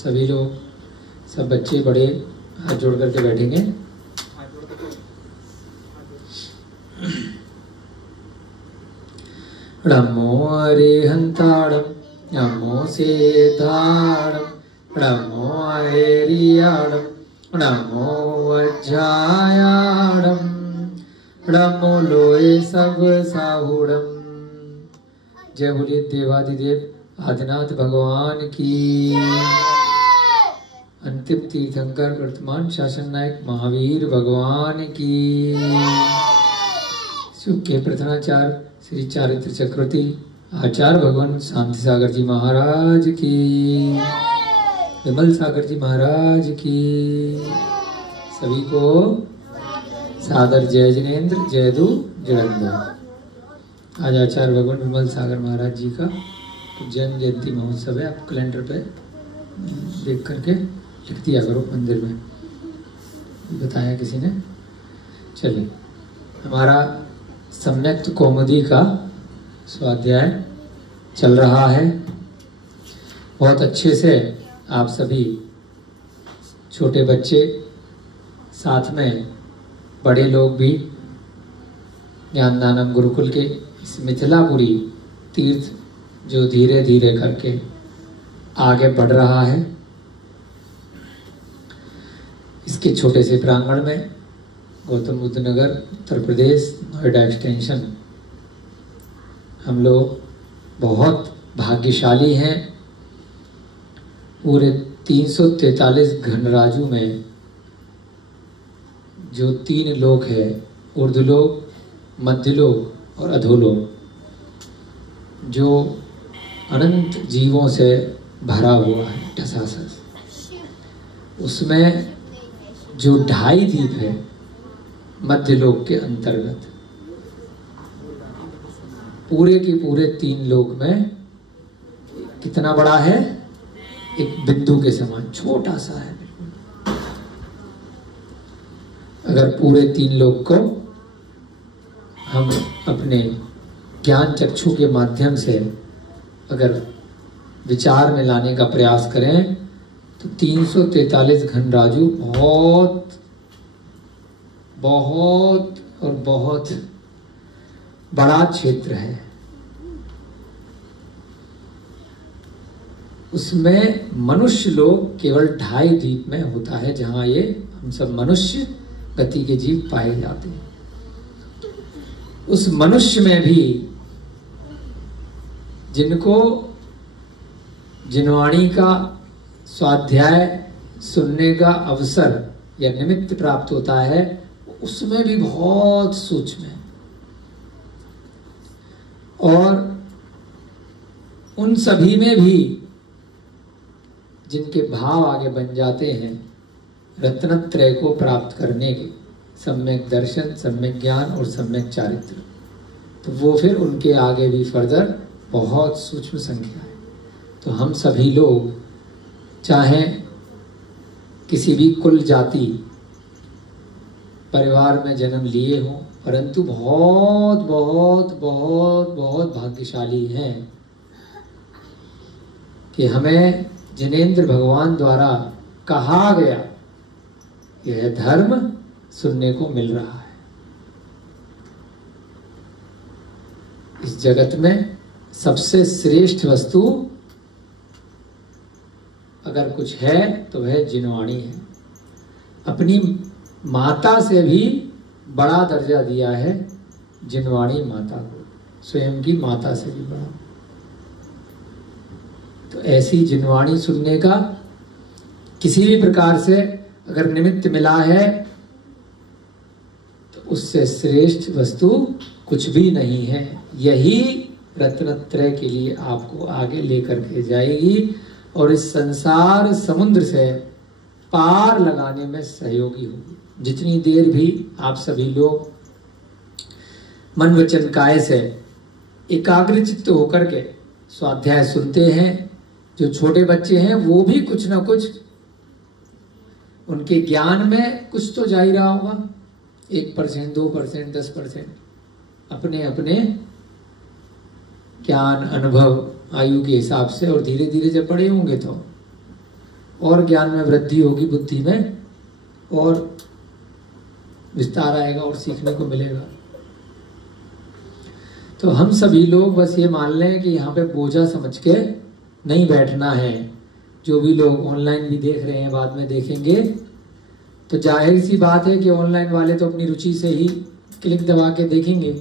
सभी लोग, सब बच्चे बड़े हाथ जोड़ करके बैठेंगे। नमो अरिहंताणं नमो सेधाणं नमो ऐरियाणं नमो वज्रायाणं नमो लोए सब साहुणं। जय बोलिए देवादिदेव आदिनाथ भगवान की। अंतिम तीर्थंकर वर्तमान शासन नायक महावीर भगवान की। सुख के प्रधानाचार्य श्री चारित्र चक्रवर्ती आचार्य भगवान शांति सागर जी महाराज की, विमल सागर जी महाराज की। सभी को सादर जय जिनेन्द्र जय दू जड़ंदो। आज आचार्य भगवान विमल सागर महाराज जी का जन्म जयंती महोत्सव है। आप कैलेंडर पे देख करके लिख दिया करो मंदिर में, बताया किसी ने। चलिए, हमारा सम्यक्त कौमुदी का स्वाध्याय चल रहा है। बहुत अच्छे से आप सभी छोटे बच्चे, साथ में बड़े लोग भी ज्ञानदानम गुरुकुल के इस मिथिलापुरी तीर्थ जो धीरे धीरे करके आगे बढ़ रहा है, इसके छोटे से प्रांगण में गौतम बुद्ध नगर उत्तर प्रदेश नोएडा एक्सटेंशन हम लोग बहुत भाग्यशाली हैं। पूरे 343 घनराजू में जो 3 लोक है, ऊर्ध्वलोक, मध्यलोक और अधोलोक, जो अनंत जीवों से भरा हुआ है ठसाठस, उसमें जो 2.5 द्वीप है मध्यलोक के अंतर्गत, पूरे के पूरे 3 लोक में कितना बड़ा है? एक बिंदु के समान छोटा सा है। अगर पूरे 3 लोक को हम अपने ज्ञान चक्षु के माध्यम से अगर विचार में लाने का प्रयास करें तो 343 घनराजू बहुत बहुत और बहुत बड़ा क्षेत्र है। उसमें मनुष्य लोग केवल 2.5 द्वीप में होता है, जहां ये हम सब मनुष्य गति के जीव पाए जाते हैं। उस मनुष्य में भी जिनको जिनवाणी का स्वाध्याय सुनने का अवसर या निमित्त प्राप्त होता है, उसमें भी बहुत सूक्ष्म है। और उन सभी में भी जिनके भाव आगे बन जाते हैं रत्नत्रय को प्राप्त करने के, सम्यक दर्शन, सम्यक ज्ञान और सम्यक चारित्र, तो वो फिर उनके आगे भी फर्दर बहुत सूक्ष्म संख्या है। तो हम सभी लोग चाहे किसी भी कुल जाति परिवार में जन्म लिए हों, परंतु बहुत बहुत बहुत बहुत भाग्यशाली हैं कि हमें जिनेन्द्र भगवान द्वारा कहा गया यह धर्म सुनने को मिल रहा है। इस जगत में सबसे श्रेष्ठ वस्तु अगर कुछ है तो वह जिनवाणी है। अपनी माता से भी बड़ा दर्जा दिया है जिनवाणी माता को, स्वयं की माता से भी बड़ा। तो ऐसी जिनवाणी सुनने का किसी भी प्रकार से अगर निमित्त मिला है तो उससे श्रेष्ठ वस्तु कुछ भी नहीं है। यही रत्नत्रय के लिए आपको आगे लेकर के जाएगी और इस संसार समुद्र से पार लगाने में सहयोगी होगी। जितनी देर भी आप सभी लोग मन वचन काय से एकाग्रचित्त होकर के स्वाध्याय सुनते हैं, जो छोटे बच्चे हैं वो भी कुछ ना कुछ उनके ज्ञान में कुछ तो जा ही रहा होगा, 1%, 2%, 10% अपने अपने ज्ञान अनुभव आयु के हिसाब से। और धीरे धीरे जब बड़े होंगे तो और ज्ञान में वृद्धि होगी, बुद्धि में और विस्तार आएगा और सीखने को मिलेगा। तो हम सभी लोग बस ये मान लें कि यहाँ पे बोझा समझ के नहीं बैठना है। जो भी लोग ऑनलाइन भी देख रहे हैं, बाद में देखेंगे, तो जाहिर सी बात है कि ऑनलाइन वाले तो अपनी रुचि से ही क्लिक दबा के देखेंगे,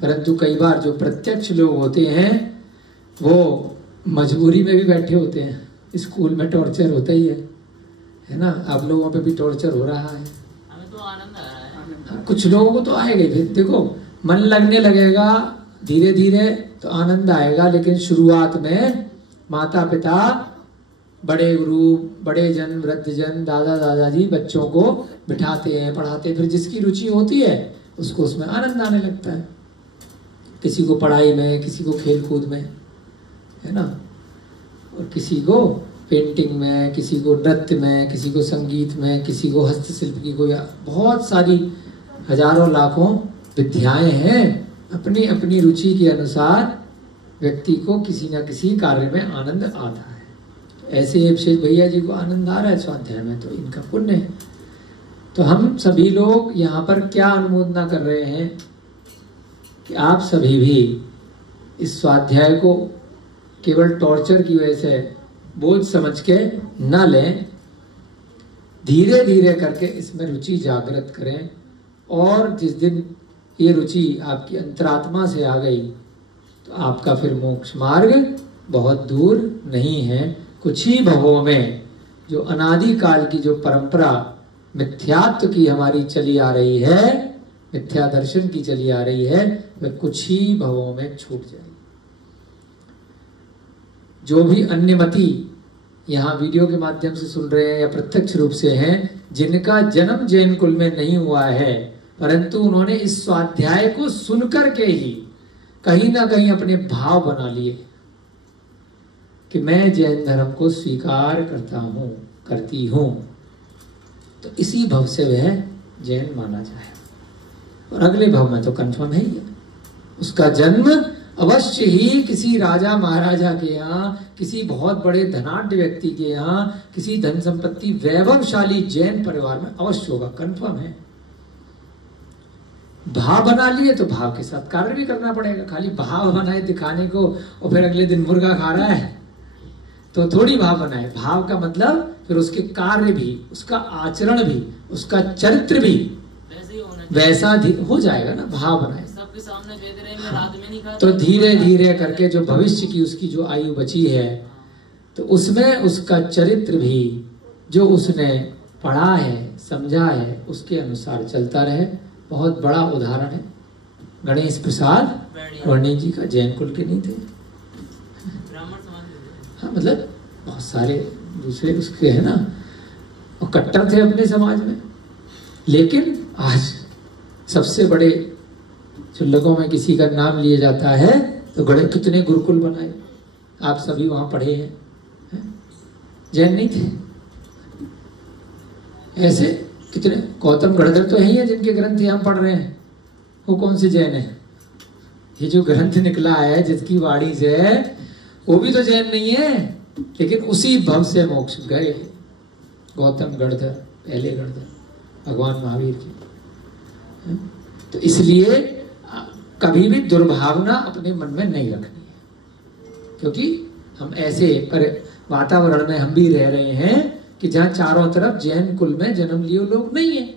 परंतु कई बार जो प्रत्यक्ष लोग होते हैं वो मजबूरी में भी बैठे होते हैं। स्कूल में टॉर्चर होता ही है ना। आप लोगों पे भी टॉर्चर हो रहा है, हमें तो आनंद आ रहा है। कुछ लोगों को तो आएगा ही। देखो, मन लगने लगेगा धीरे धीरे तो आनंद आएगा, लेकिन शुरुआत में माता पिता, बड़े गुरु, बड़े जन, वृद्ध जन, दादा दादाजी बच्चों को बिठाते हैं, पढ़ाते हैं, फिर जिसकी रुचि होती है उसको उसमें आनंद आने लगता है। किसी को पढ़ाई में, किसी को खेल कूद में, है ना, और किसी को पेंटिंग में, किसी को नृत्य में, किसी को संगीत में, किसी को हस्तशिल्प की, कोई बहुत सारी हजारों लाखों विद्याएं हैं। अपनी अपनी रुचि के अनुसार व्यक्ति को किसी न किसी कार्य में आनंद आता है। ऐसे अभिषेक भैया जी को आनंद आ रहा है स्वाध्याय में, तो इनका पुण्य है। तो हम सभी लोग यहाँ पर क्या अनुमोदना कर रहे हैं कि आप सभी भी इस स्वाध्याय को केवल टॉर्चर की वजह से बोझ समझ के न लें, धीरे धीरे करके इसमें रुचि जागृत करें। और जिस दिन ये रुचि आपकी अंतरात्मा से आ गई तो आपका फिर मोक्ष मार्ग बहुत दूर नहीं है। कुछ ही भवों में जो अनादि काल की जो परंपरा मिथ्यात्व की हमारी चली आ रही है, मिथ्या दर्शन की चली आ रही है, वह कुछ ही भवों में छूट जाएगी। जो भी अन्यमति यहाँ वीडियो के माध्यम से सुन रहे हैं या प्रत्यक्ष रूप से हैं, जिनका जन्म जैन कुल में नहीं हुआ है, परंतु उन्होंने इस स्वाध्याय को सुनकर के ही कहीं ना कहीं अपने भाव बना लिए कि मैं जैन धर्म को स्वीकार करता हूं, करती हूं, तो इसी भव से वह जैन माना जाए। और अगले भव में तो कंफर्म है ही है, उसका जन्म अवश्य ही किसी राजा महाराजा के यहाँ, किसी बहुत बड़े धनाढ्य व्यक्ति के यहाँ, किसी धन संपत्ति वैभवशाली जैन परिवार में अवश्य होगा, कंफर्म है। भाव बना लिए तो भाव के साथ कार्य भी करना पड़ेगा। खाली भाव बनाए दिखाने को और फिर अगले दिन मुर्गा खा रहा है तो थोड़ी भाव बनाए। भाव का मतलब फिर उसके कार्य भी, उसका आचरण भी, उसका चरित्र भी वैसा हो जाएगा ना, भाव बनाए। सबके सामने दे रहे हैं, रात में नहीं खाता। तो धीरे धीरे करके जो भविष्य की उसकी जो आयु बची है, तो उसमें उसका चरित्र भी जो उसने पढ़ा है, समझा है, उसके अनुसार चलता रहे। बहुत बड़ा उदाहरण है गणेश प्रसाद वर्णी जी का, जैन कुल के नहीं थे, हाँ, मतलब बहुत सारे दूसरे उसके है ना, और कट्टर थे अपने समाज में। लेकिन आज सबसे बड़े चुल्लकों में किसी का नाम लिया जाता है तो गणे कितने गुरुकुल बनाए, आप सभी वहां पढ़े हैं, जैन नहीं थे। ऐसे कितने, गौतम गणधर तो है ही है जिनके ग्रंथ हम पढ़ रहे हैं, वो कौन से जैन है? ये जो ग्रंथ निकला है जिसकी वाणी से, वो भी तो जैन नहीं है, लेकिन उसी भव से मोक्ष गए। गौतम गणधर, पहले गणधर, भगवान महावीर जी। तो इसलिए कभी भी दुर्भावना अपने मन में नहीं रखनी है, क्योंकि हम ऐसे वातावरण में हम भी रह रहे हैं कि जहां चारों तरफ जैन कुल में जन्म लिए लोग नहीं है।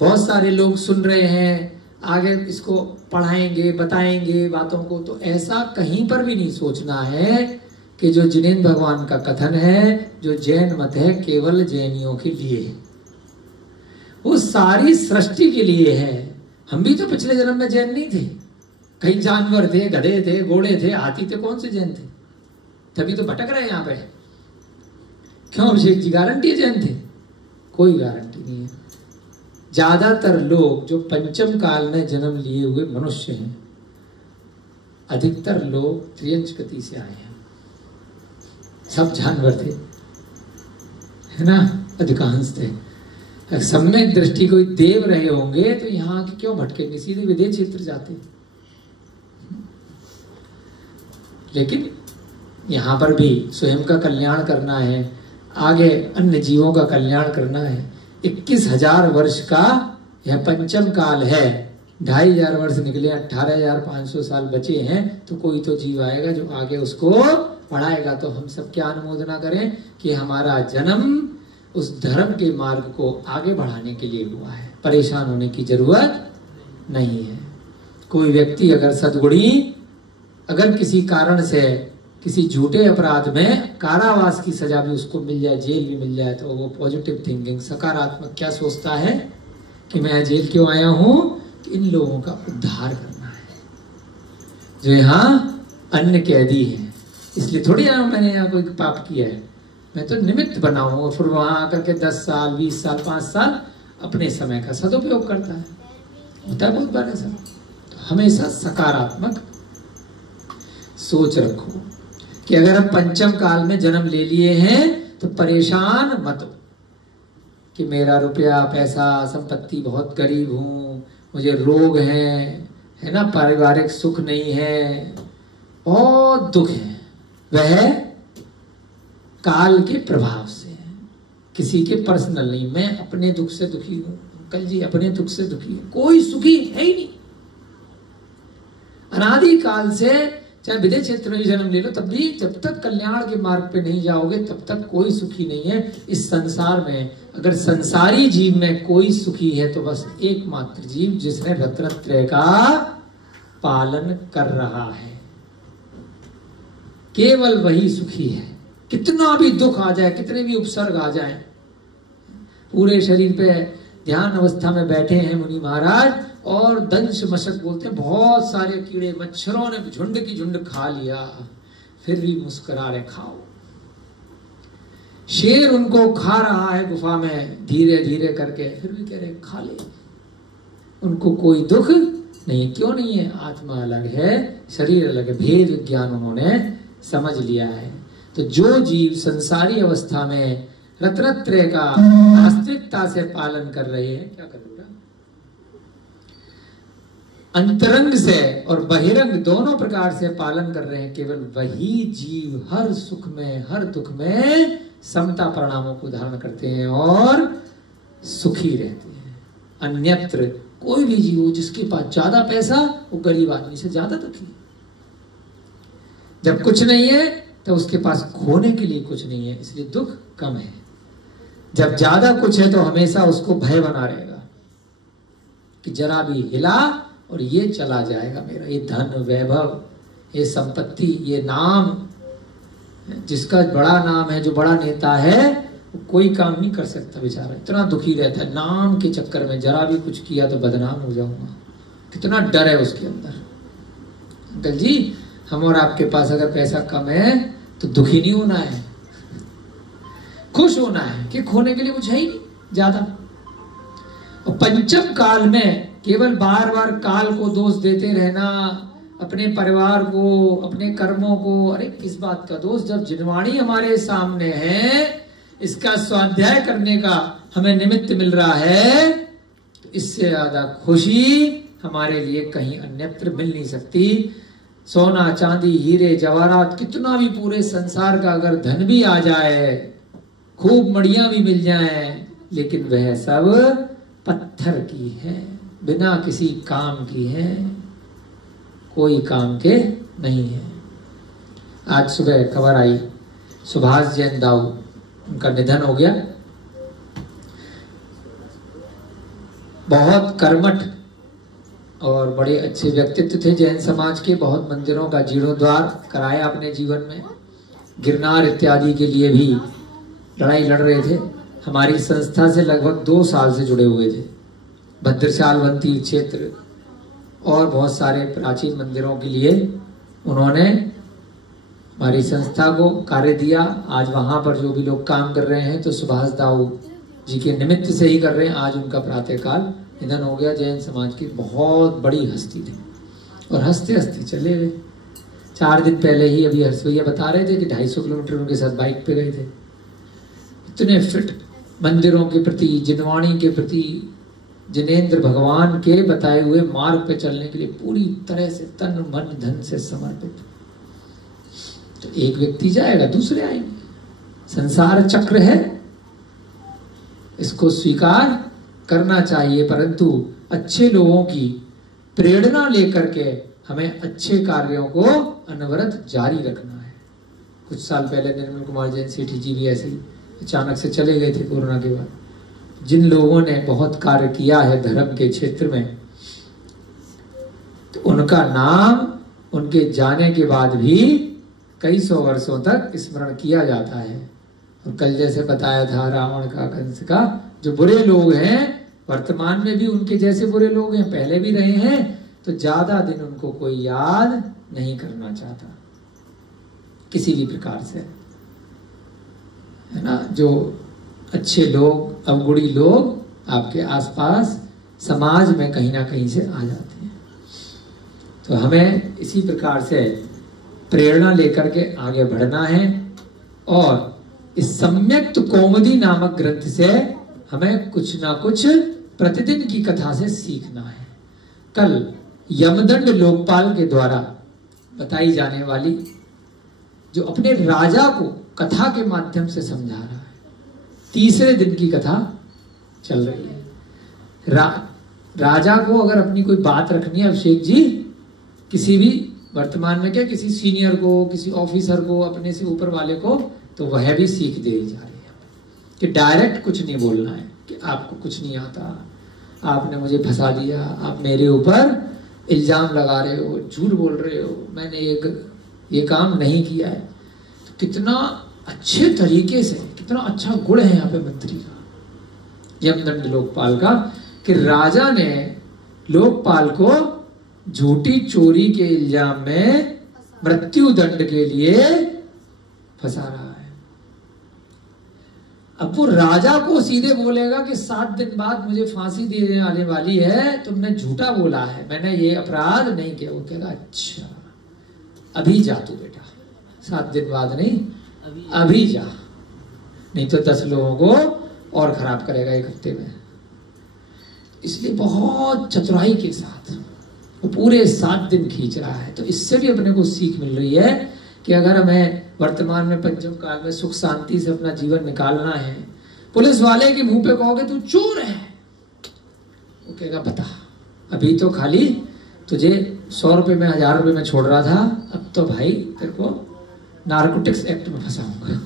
बहुत सारे लोग सुन रहे हैं, आगे इसको पढ़ाएंगे, बताएंगे बातों को, तो ऐसा कहीं पर भी नहीं सोचना है कि जो जिनेन्द्र भगवान का कथन है, जो जैन मत है, केवल जैनियों के लिए है, वो सारी सृष्टि के लिए है। हम भी तो पिछले जन्म में जैन नहीं थे, कई जानवर थे, गधे थे, घोड़े थे, हाथी थे, कौन से जैन थे? तभी तो भटक रहे हैं यहाँ पे। क्यों अभिषेक जी, गारंटी है जैन थे? कोई गारंटी नहीं है। ज्यादातर लोग जो पंचम काल में जन्म लिए हुए मनुष्य हैं, अधिकतर लोग त्रियंच गति से आए हैं। सब जानवर थे, है ना, अधिकांश थे। सम्यक दृष्टि कोई देव रहे होंगे तो यहाँ के क्यों भटकेंगे, सीधे विदेश क्षेत्र जाते। लेकिन यहाँ पर भी स्वयं का कल्याण करना है, आगे अन्य जीवों का कल्याण करना है। 21,000 वर्ष का यह पंचम काल है। 2,500 वर्ष निकले, 18,500 साल बचे हैं, तो कोई तो जीव आएगा जो आगे उसको पढ़ाएगा। तो हम सब क्या अनुमोदना करें कि हमारा जन्म उस धर्म के मार्ग को आगे बढ़ाने के लिए हुआ है। परेशान होने की जरूरत नहीं है। कोई व्यक्ति अगर सद्गुणी, अगर किसी कारण से किसी झूठे अपराध में कारावास की सजा भी उसको मिल जाए, जेल भी मिल जाए, तो वो पॉजिटिव थिंकिंग, सकारात्मक क्या सोचता है कि मैं जेल क्यों आया हूं, कि इन लोगों का उद्धार करना है जो यहाँ अन्य कैदी हैं। इसलिए थोड़ी मैंने यहाँ कोई पाप किया है, मैं तो निमित्त बना हूं। और फिर वहां आकर के 10 साल 20 साल 5 साल अपने समय का सदुपयोग करता है, होता है बहुत बार ऐसा। तो हमेशा सकारात्मक सोच रखो कि अगर हम पंचम काल में जन्म ले लिए हैं तो परेशान मत हो कि मेरा रुपया पैसा संपत्ति बहुत गरीब हूं, मुझे रोग है ना, पारिवारिक सुख नहीं है, बहुत दुख है। वह काल के प्रभाव से है, किसी के पर्सनल नहीं। मैं अपने दुख से दुखी हूं, अंकल जी अपने दुख से दुखी है, कोई सुखी है ही नहीं। अनादि काल से चाहे विदेश क्षेत्र में जन्म ले लो, तब भी जब तक कल्याण के मार्ग पे नहीं जाओगे तब तक कोई सुखी नहीं है इस संसार में। अगर संसारी जीव में कोई सुखी है तो बस एकमात्र जीव जिसने रत्नत्रय का पालन कर रहा है, केवल वही सुखी है। कितना भी दुख आ जाए, कितने भी उपसर्ग आ जाए, पूरे शरीर पे ध्यान अवस्था में बैठे हैं मुनि महाराज और दंश मशक बोलते हैं, बहुत सारे कीड़े मच्छरों ने झुंड की झुंड खा लिया, फिर भी मुस्कुरा रहे खाओ। शेर उनको खा रहा है गुफा में धीरे धीरे करके, फिर भी कह रहे खा ले। उनको कोई दुख नहीं। क्यों नहीं है? आत्मा अलग है, शरीर अलग है, भेद विज्ञान उन्होंने समझ लिया है। तो जो जीव संसारी अवस्था में रत्नत्रय का वास्तविकता से पालन कर रहे हैं, क्या कर रहे हैं, अंतरंग से और बहिरंग दोनों प्रकार से पालन कर रहे हैं, केवल वही जीव हर सुख में हर दुख में समता परिणामों को धारण करते हैं और सुखी रहते हैं। अन्यत्र कोई भी जीव हो जिसके पास ज्यादा पैसा, वो गरीब आदमी से ज्यादा दुखी है। जब कुछ नहीं है तो उसके पास खोने के लिए कुछ नहीं है, इसलिए दुख कम है। जब ज्यादा कुछ है तो हमेशा उसको भय बना रहेगा कि जरा भी हिला और ये चला जाएगा मेरा, ये धन वैभव, ये संपत्ति, ये नाम। जिसका बड़ा नाम है, जो बड़ा नेता है, वो कोई काम नहीं कर सकता बेचारा, इतना दुखी रहता है नाम के चक्कर में। जरा भी कुछ किया तो बदनाम हो जाऊंगा, कितना डर है उसके अंदर। अंकल जी, हम और आपके पास अगर पैसा कम है तो दुखी नहीं होना है, खुश होना है कि खोने के लिए कुछ है ही नहीं ज्यादा। और पंचम काल में केवल बार बार काल को दोष देते रहना, अपने परिवार को, अपने कर्मों को, अरे किस बात का दोष, जब जिनवाणी हमारे सामने है, इसका स्वाध्याय करने का हमें निमित्त मिल रहा है, तो इससे ज्यादा खुशी हमारे लिए कहीं अन्यत्र मिल नहीं सकती। सोना चांदी हीरे जवाहरात कितना भी पूरे संसार का अगर धन भी आ जाए, खूब मड़ियां भी मिल जाएं, लेकिन वह सब पत्थर की है, बिना किसी काम की है, कोई काम के नहीं है। आज सुबह खबर आई सुभाष जैन दाऊ, उनका निधन हो गया। बहुत कर्मठ और बड़े अच्छे व्यक्तित्व थे जैन समाज के। बहुत मंदिरों का जीर्णोद्धार कराया अपने जीवन में, गिरनार इत्यादि के लिए भी लड़ाई लड़ रहे थे। हमारी संस्था से लगभग 2 साल से जुड़े हुए थे। भद्रशाल वंती क्षेत्र और बहुत सारे प्राचीन मंदिरों के लिए उन्होंने हमारी संस्था को कार्य दिया। आज वहां पर जो भी लोग काम कर रहे हैं तो सुभाष दाऊ जी के निमित्त से ही कर रहे हैं। आज उनका प्रातःकाल निधन हो गया। जैन समाज की बहुत बड़ी हस्ती थी और हंसते हंसते चले गए। 4 दिन पहले ही अभी हर्ष भैया बता रहे थे कि 250 किलोमीटर उनके साथ बाइक पे गए थे। इतने फिट, मंदिरों के प्रति, जिनवाणी के प्रति, जिनेंद्र भगवान के बताए हुए मार्ग पे चलने के लिए पूरी तरह से तन मन धन से समर्पित। तो एक व्यक्ति जाएगा, दूसरे आएंगे। संसार चक्र है, इसको स्वीकार करना चाहिए, परंतु अच्छे लोगों की प्रेरणा लेकर के हमें अच्छे कार्यों को अनवरत जारी रखना है। कुछ साल पहले निर्मल कुमार जैन सेठी जी भी ऐसे ही अचानक से चले गए थे कोरोना के बाद। जिन लोगों ने बहुत कार्य किया है धर्म के क्षेत्र में, तो उनका नाम उनके जाने के बाद भी कई सौ वर्षों तक स्मरण किया जाता है। और कल जैसे बताया था रावण का, कंस का, जो बुरे लोग हैं वर्तमान में भी उनके जैसे बुरे लोग हैं, पहले भी रहे हैं, तो ज्यादा दिन उनको कोई याद नहीं करना चाहता किसी भी प्रकार से, है ना। जो अच्छे लोग, अवगुणी लोग आपके आसपास समाज में कहीं ना कहीं से आ जाते हैं। तो हमें इसी प्रकार से प्रेरणा लेकर के आगे बढ़ना है और इस सम्यक्त कौमुदी नामक ग्रंथ से हमें कुछ ना कुछ प्रतिदिन की कथा से सीखना है। कल यमदंड लोकपाल के द्वारा बताई जाने वाली, जो अपने राजा को कथा के माध्यम से समझा रहा है, तीसरे दिन की कथा चल रही है। राजा को अगर अपनी कोई बात रखनी है, अभिषेक जी, किसी भी वर्तमान में क्या, किसी सीनियर को, किसी ऑफिसर को, अपने से ऊपर वाले को, तो वह भी सीख दे जा रही है कि डायरेक्ट कुछ नहीं बोलना है कि आपको कुछ नहीं आता, आपने मुझे फंसा दिया, आप मेरे ऊपर इल्जाम लगा रहे हो, झूठ बोल रहे हो, मैंने ये काम नहीं किया है। तो कितना अच्छे तरीके से, कितना अच्छा गुण है यहाँ पे मंत्री का, यमदंड लोकपाल का, कि राजा ने लोकपाल को झूठी चोरी के इल्जाम में मृत्यु दंड के लिए फंसा रहा है। अब वो राजा को सीधे बोलेगा कि 7 दिन बाद मुझे फांसी देने आने वाली है, तुमने झूठा बोला है, मैंने ये अपराध नहीं किया। वो कहेगा अच्छा अभी जा तू बेटा, 7 दिन बाद नहीं, अभी जा, नहीं तो 10 लोगों को और खराब करेगा 1 हफ्ते में। इसलिए बहुत चतुराई के साथ वो पूरे 7 दिन खींच रहा है। तो इससे भी अपने को सीख मिल रही है कि अगर हमें वर्तमान में पंचम काल में सुख शांति से अपना जीवन निकालना है, पुलिस वाले के मुंह पे कहोगे तू चोर है, वो कहेगा बता, अभी तो खाली तुझे 100 रुपए में, 1000 रुपए में छोड़ रहा था, अब तो भाई तेरे को नारकोटिक्स एक्ट में फंसाऊंगा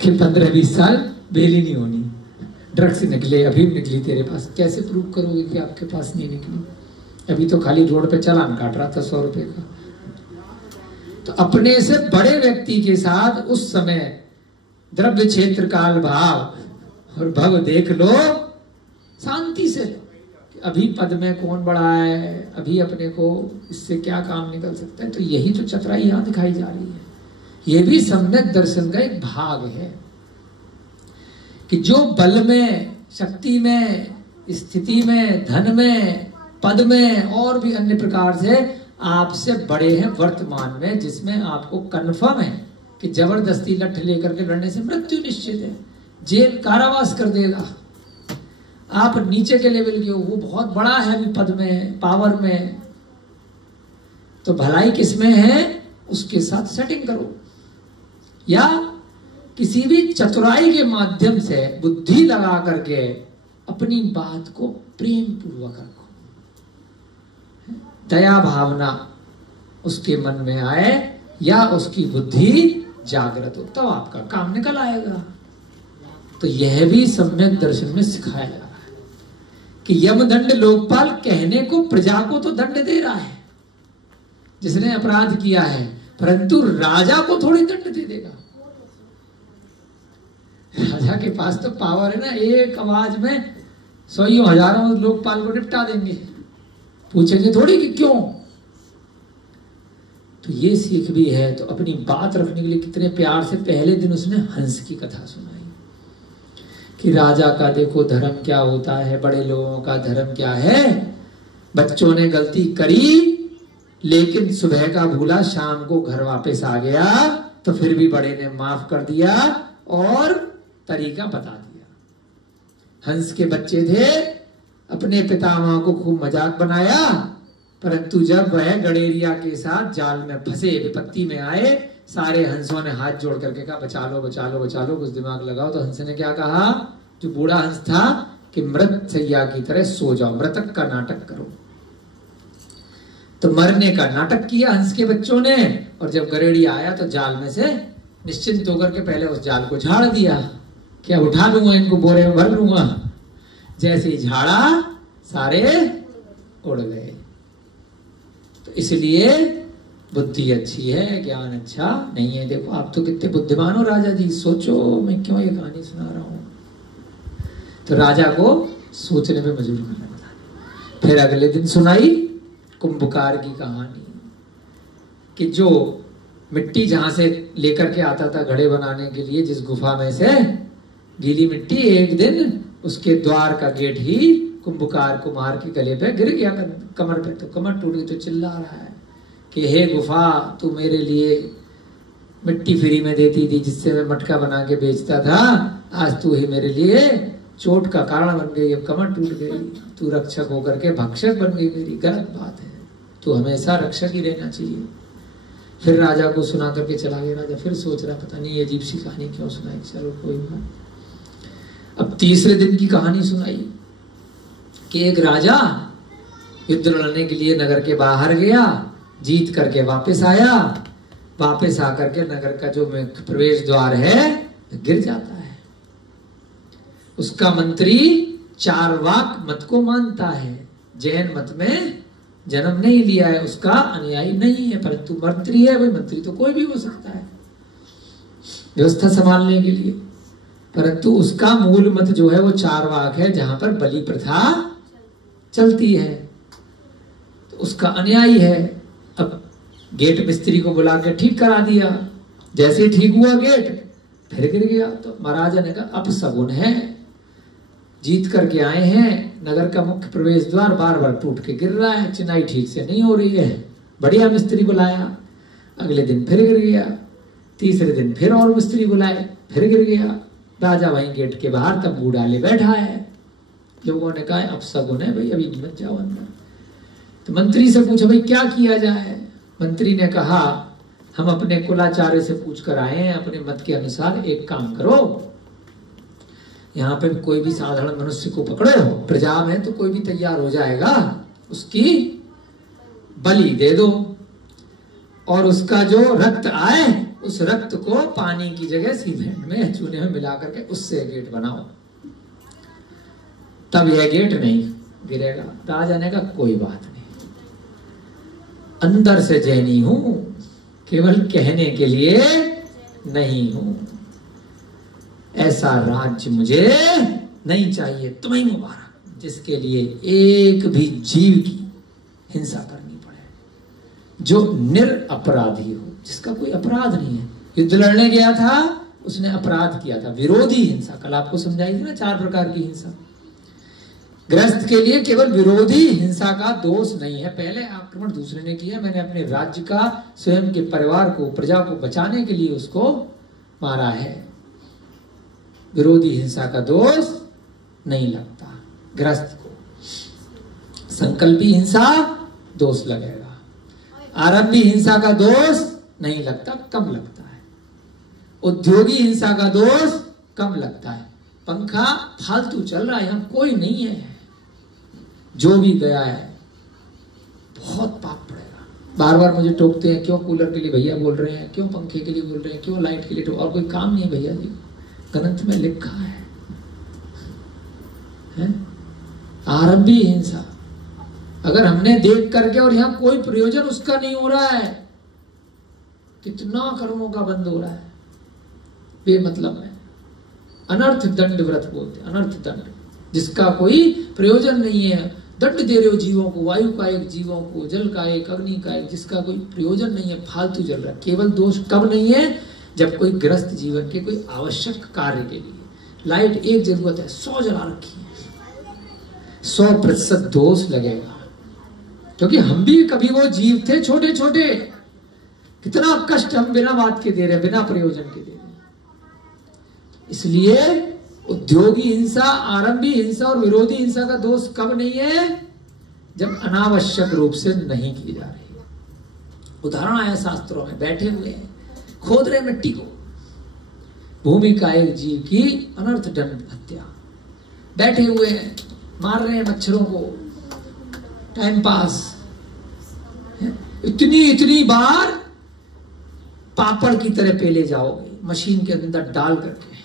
कि 15-20 साल बेल ही नहीं होनी, ड्रग्स निकले, अभी निकली तेरे पास, कैसे प्रूव करोगे कि आपके पास नहीं निकली, अभी तो खाली रोड पे चालान काट रहा था 100 रुपए का। तो अपने से बड़े व्यक्ति के साथ उस समय द्रव्य क्षेत्र काल भाव और भव देख लो शांति से, अभी पद में कौन बड़ा है, अभी अपने को इससे क्या काम निकल सकता है। तो यही तो चतुराई यहां दिखाई जा रही है। यह भी सम्यक दर्शन का एक भाग है कि जो बल में, शक्ति में, स्थिति में, धन में, पद में और भी अन्य प्रकार से आपसे बड़े हैं वर्तमान में, जिसमें आपको कन्फर्म है कि जबरदस्ती लठ लेकर के लड़ने से मृत्यु निश्चित है, जेल कारावास कर देगा। आप नीचे के लेवल के हो, वो बहुत बड़ा है अभी पद में, पावर में, तो भलाई किसमें है उसके साथ सेटिंग करो, या किसी भी चतुराई के माध्यम से बुद्धि लगा करके अपनी बात को प्रेम पूर्वक रखो, दया भावना उसके मन में आए या उसकी बुद्धि जागृत हो, तब आपका काम निकल आएगा। तो यह भी सम्यक दर्शन में सिखाया जा रहा है कि यमदंड लोकपाल कहने को प्रजा को तो दंड दे रहा है जिसने अपराध किया है, परंतु राजा को थोड़ी दंड दे देगा। राजा के पास तो पावर है ना, एक आवाज में 100-1000 लोकपाल को निपटा देंगे, पूछेंगे थोड़ी कि क्यों। तो ये सीख भी है। तो अपनी बात रखने के लिए कितने प्यार से पहले दिन उसने हंस की कथा सुनाई कि राजा का देखो धर्म क्या होता है, बड़े लोगों का धर्म क्या है। बच्चों ने गलती करी लेकिन सुबह का भूला शाम को घर वापस आ गया, तो फिर भी बड़े ने माफ कर दिया और तरीका बता दिया। हंस के बच्चे थे, अपने पितामह को खूब मजाक बनाया, परंतु जब वह गडेरिया के साथ जाल में फंसे, विपत्ति में आए, सारे हंसों ने हाथ जोड़ करके कहा बचा लो बचा लो बचा लो, कुछ दिमाग लगाओ। तो हंस ने क्या कहा, जो बूढ़ा हंस था, कि मृत सैया की तरह सो जाओ, मृतक का नाटक करो। तो मरने का नाटक किया हंस के बच्चों ने, और जब गरेड़ी आया तो जाल में से निश्चिंत होकर के पहले उस जाल को झाड़ दिया, क्या उठा लूंगा इनको, बोरे में भर लूंगा। जैसे ही झाड़ा सारे उड़ गए। तो इसलिए बुद्धि अच्छी है, ज्ञान अच्छा नहीं है। देखो आप तो कितने बुद्धिमान हो राजा जी, सोचो मैं क्यों ये कहानी सुना रहा हूं। तो राजा को सोचने में मजबूर करने लगा। फिर अगले दिन सुनाई कुंभकार की कहानी, कि जो मिट्टी जहां से लेकर के आता था घड़े बनाने के लिए, जिस गुफा में से गीली मिट्टी, एक दिन उसके द्वार का गेट ही कुंभकार कुमार के गले पे गिर गया, कमर पे। तो कमर टूट गई। तो चिल्ला रहा है कि हे गुफा, तू मेरे लिए मिट्टी फ्री में देती थी जिससे मैं मटका बना के बेचता था, आज तू ही मेरे लिए चोट का कारण बन गई, अब कमर टूट गई, तू रक्षक होकर के भक्षक बन गई मेरी। गलत बात है, तू हमेशा रक्षक ही रहना चाहिए। फिर राजा को सुना करके चला गया। राजा फिर सोच रहा, पता नहीं ये अजीब सी कहानी क्यों सुनाई, चलो कोई बात। अब तीसरे दिन की कहानी सुनाई कि एक राजा युद्ध लड़ने के लिए नगर के बाहर गया, जीत करके वापस आया। वापस आकर के नगर का जो प्रवेश द्वार है गिर जाता है। उसका मंत्री चारवाक मत को मानता है, जैन मत में जन्म नहीं लिया है, उसका अनुयायी नहीं है, परंतु मंत्री है। भाई मंत्री तो कोई भी हो सकता है व्यवस्था संभालने के लिए, परंतु उसका मूल मत जो है वो चारवाक है, जहां पर बलि प्रथा चलती है, तो उसका अनुयायी है। अब गेट मिस्त्री को बुला के ठीक करा दिया। जैसे ठीक हुआ गेट फिर गिर गया। तो महाराजा ने कहा अब सगुन है, जीत करके आए हैं, नगर का मुख्य प्रवेश द्वार बार बार टूट के गिर रहा है, चिनाई ठीक से नहीं हो रही है। बढ़िया मिस्त्री बुलाया, अगले दिन फिर गिर गया। तीसरे दिन फिर और मिस्त्री बुलाए, फिर गिर गया। राजा वहीं गेट के बाहर तंबू डाले बैठा है। लोगों ने कहा अब सगुन है भाई, अभी मत जाओ अंदर। तो मंत्री से पूछा भाई क्या किया जाए। मंत्री ने कहा हम अपने कुलाचार्य से पूछ कर आए हैं, अपने मत के अनुसार एक काम करो, यहाँ पे कोई भी साधारण मनुष्य को पकड़े हो, प्रजा में तो कोई भी तैयार हो जाएगा, उसकी बलि दे दो, और उसका जो रक्त आए उस रक्त को पानी की जगह सीमेंट में चूने में मिला करके उससे गेट बनाओ, तब यह गेट नहीं गिरेगा। राजा ने कहा कोई बात नहीं, अंदर से जैनी हूं, केवल कहने के लिए नहीं हूं, ऐसा राज्य मुझे नहीं चाहिए। तुम्हें मुबारक जिसके लिए एक भी जीव की हिंसा करनी पड़े, जो निरपराधी हो, जिसका कोई अपराध नहीं है। युद्ध लड़ने गया था, उसने अपराध किया था, विरोधी हिंसा। कल आपको समझाई थी ना 4 प्रकार की हिंसा। ग्रस्त के लिए केवल विरोधी हिंसा का दोष नहीं है। पहले आक्रमण दूसरे ने किया, मैंने अपने राज्य का, स्वयं के परिवार को, प्रजा को बचाने के लिए उसको मारा है। विरोधी हिंसा का दोष नहीं लगता ग्रस्त को। संकल्पी हिंसा दोष लगेगा, आरंभी हिंसा का दोष नहीं लगता, कम लगता है। उद्योगी हिंसा का दोष कम लगता है। पंखा फालतू चल रहा है, यहां कोई नहीं है, जो भी गया है बहुत पाप पड़ेगा। बार बार मुझे टोकते हैं, क्यों कूलर के लिए भैया बोल रहे हैं, क्यों पंखे के लिए बोल रहे हैं, क्यों लाइट के लिए, और कोई काम नहीं है भैया जी, ग्रंथ में लिखा है? आरंभी हिंसा अगर हमने देख करके, और यहां कोई प्रयोजन उसका नहीं हो रहा है, कितना कर्मों का बंद हो रहा है बेमतलब में। अनर्थ दंड व्रत बोलते, अनर्थ दंड, जिसका कोई प्रयोजन नहीं है। दंड दे रहे हो जीवों को, वायु का एक, जीवों को, जल का एक, अग्नि का एक, जिसका कोई प्रयोजन नहीं है, फालतू जल रहा है। केवल दोष कब नहीं है, जब कोई ग्रस्त जीवन के कोई आवश्यक कार्य के लिए लाइट एक जरूरत है, 100 जला रखी है, 100% दोष लगेगा। क्योंकि हम भी कभी वो जीव थे छोटे छोटे, कितना कष्ट हम बिना बात के दे रहे, बिना प्रयोजन के दे रहे। इसलिए उद्योगी हिंसा, आरंभी हिंसा और विरोधी हिंसा का दोष कब नहीं है, जब अनावश्यक रूप से नहीं की जा रही। उदाहरण आया शास्त्रों में, बैठे हुए हैं, खोद रहे मिट्टी को। भूमि का एक जीव की अनर्थ दंड हत्या। बैठे हुए हैं, मार रहे हैं मच्छरों को, टाइम पास। इतनी बार पापड़ की तरह पेले जाओगे, मशीन के अंदर डाल करके,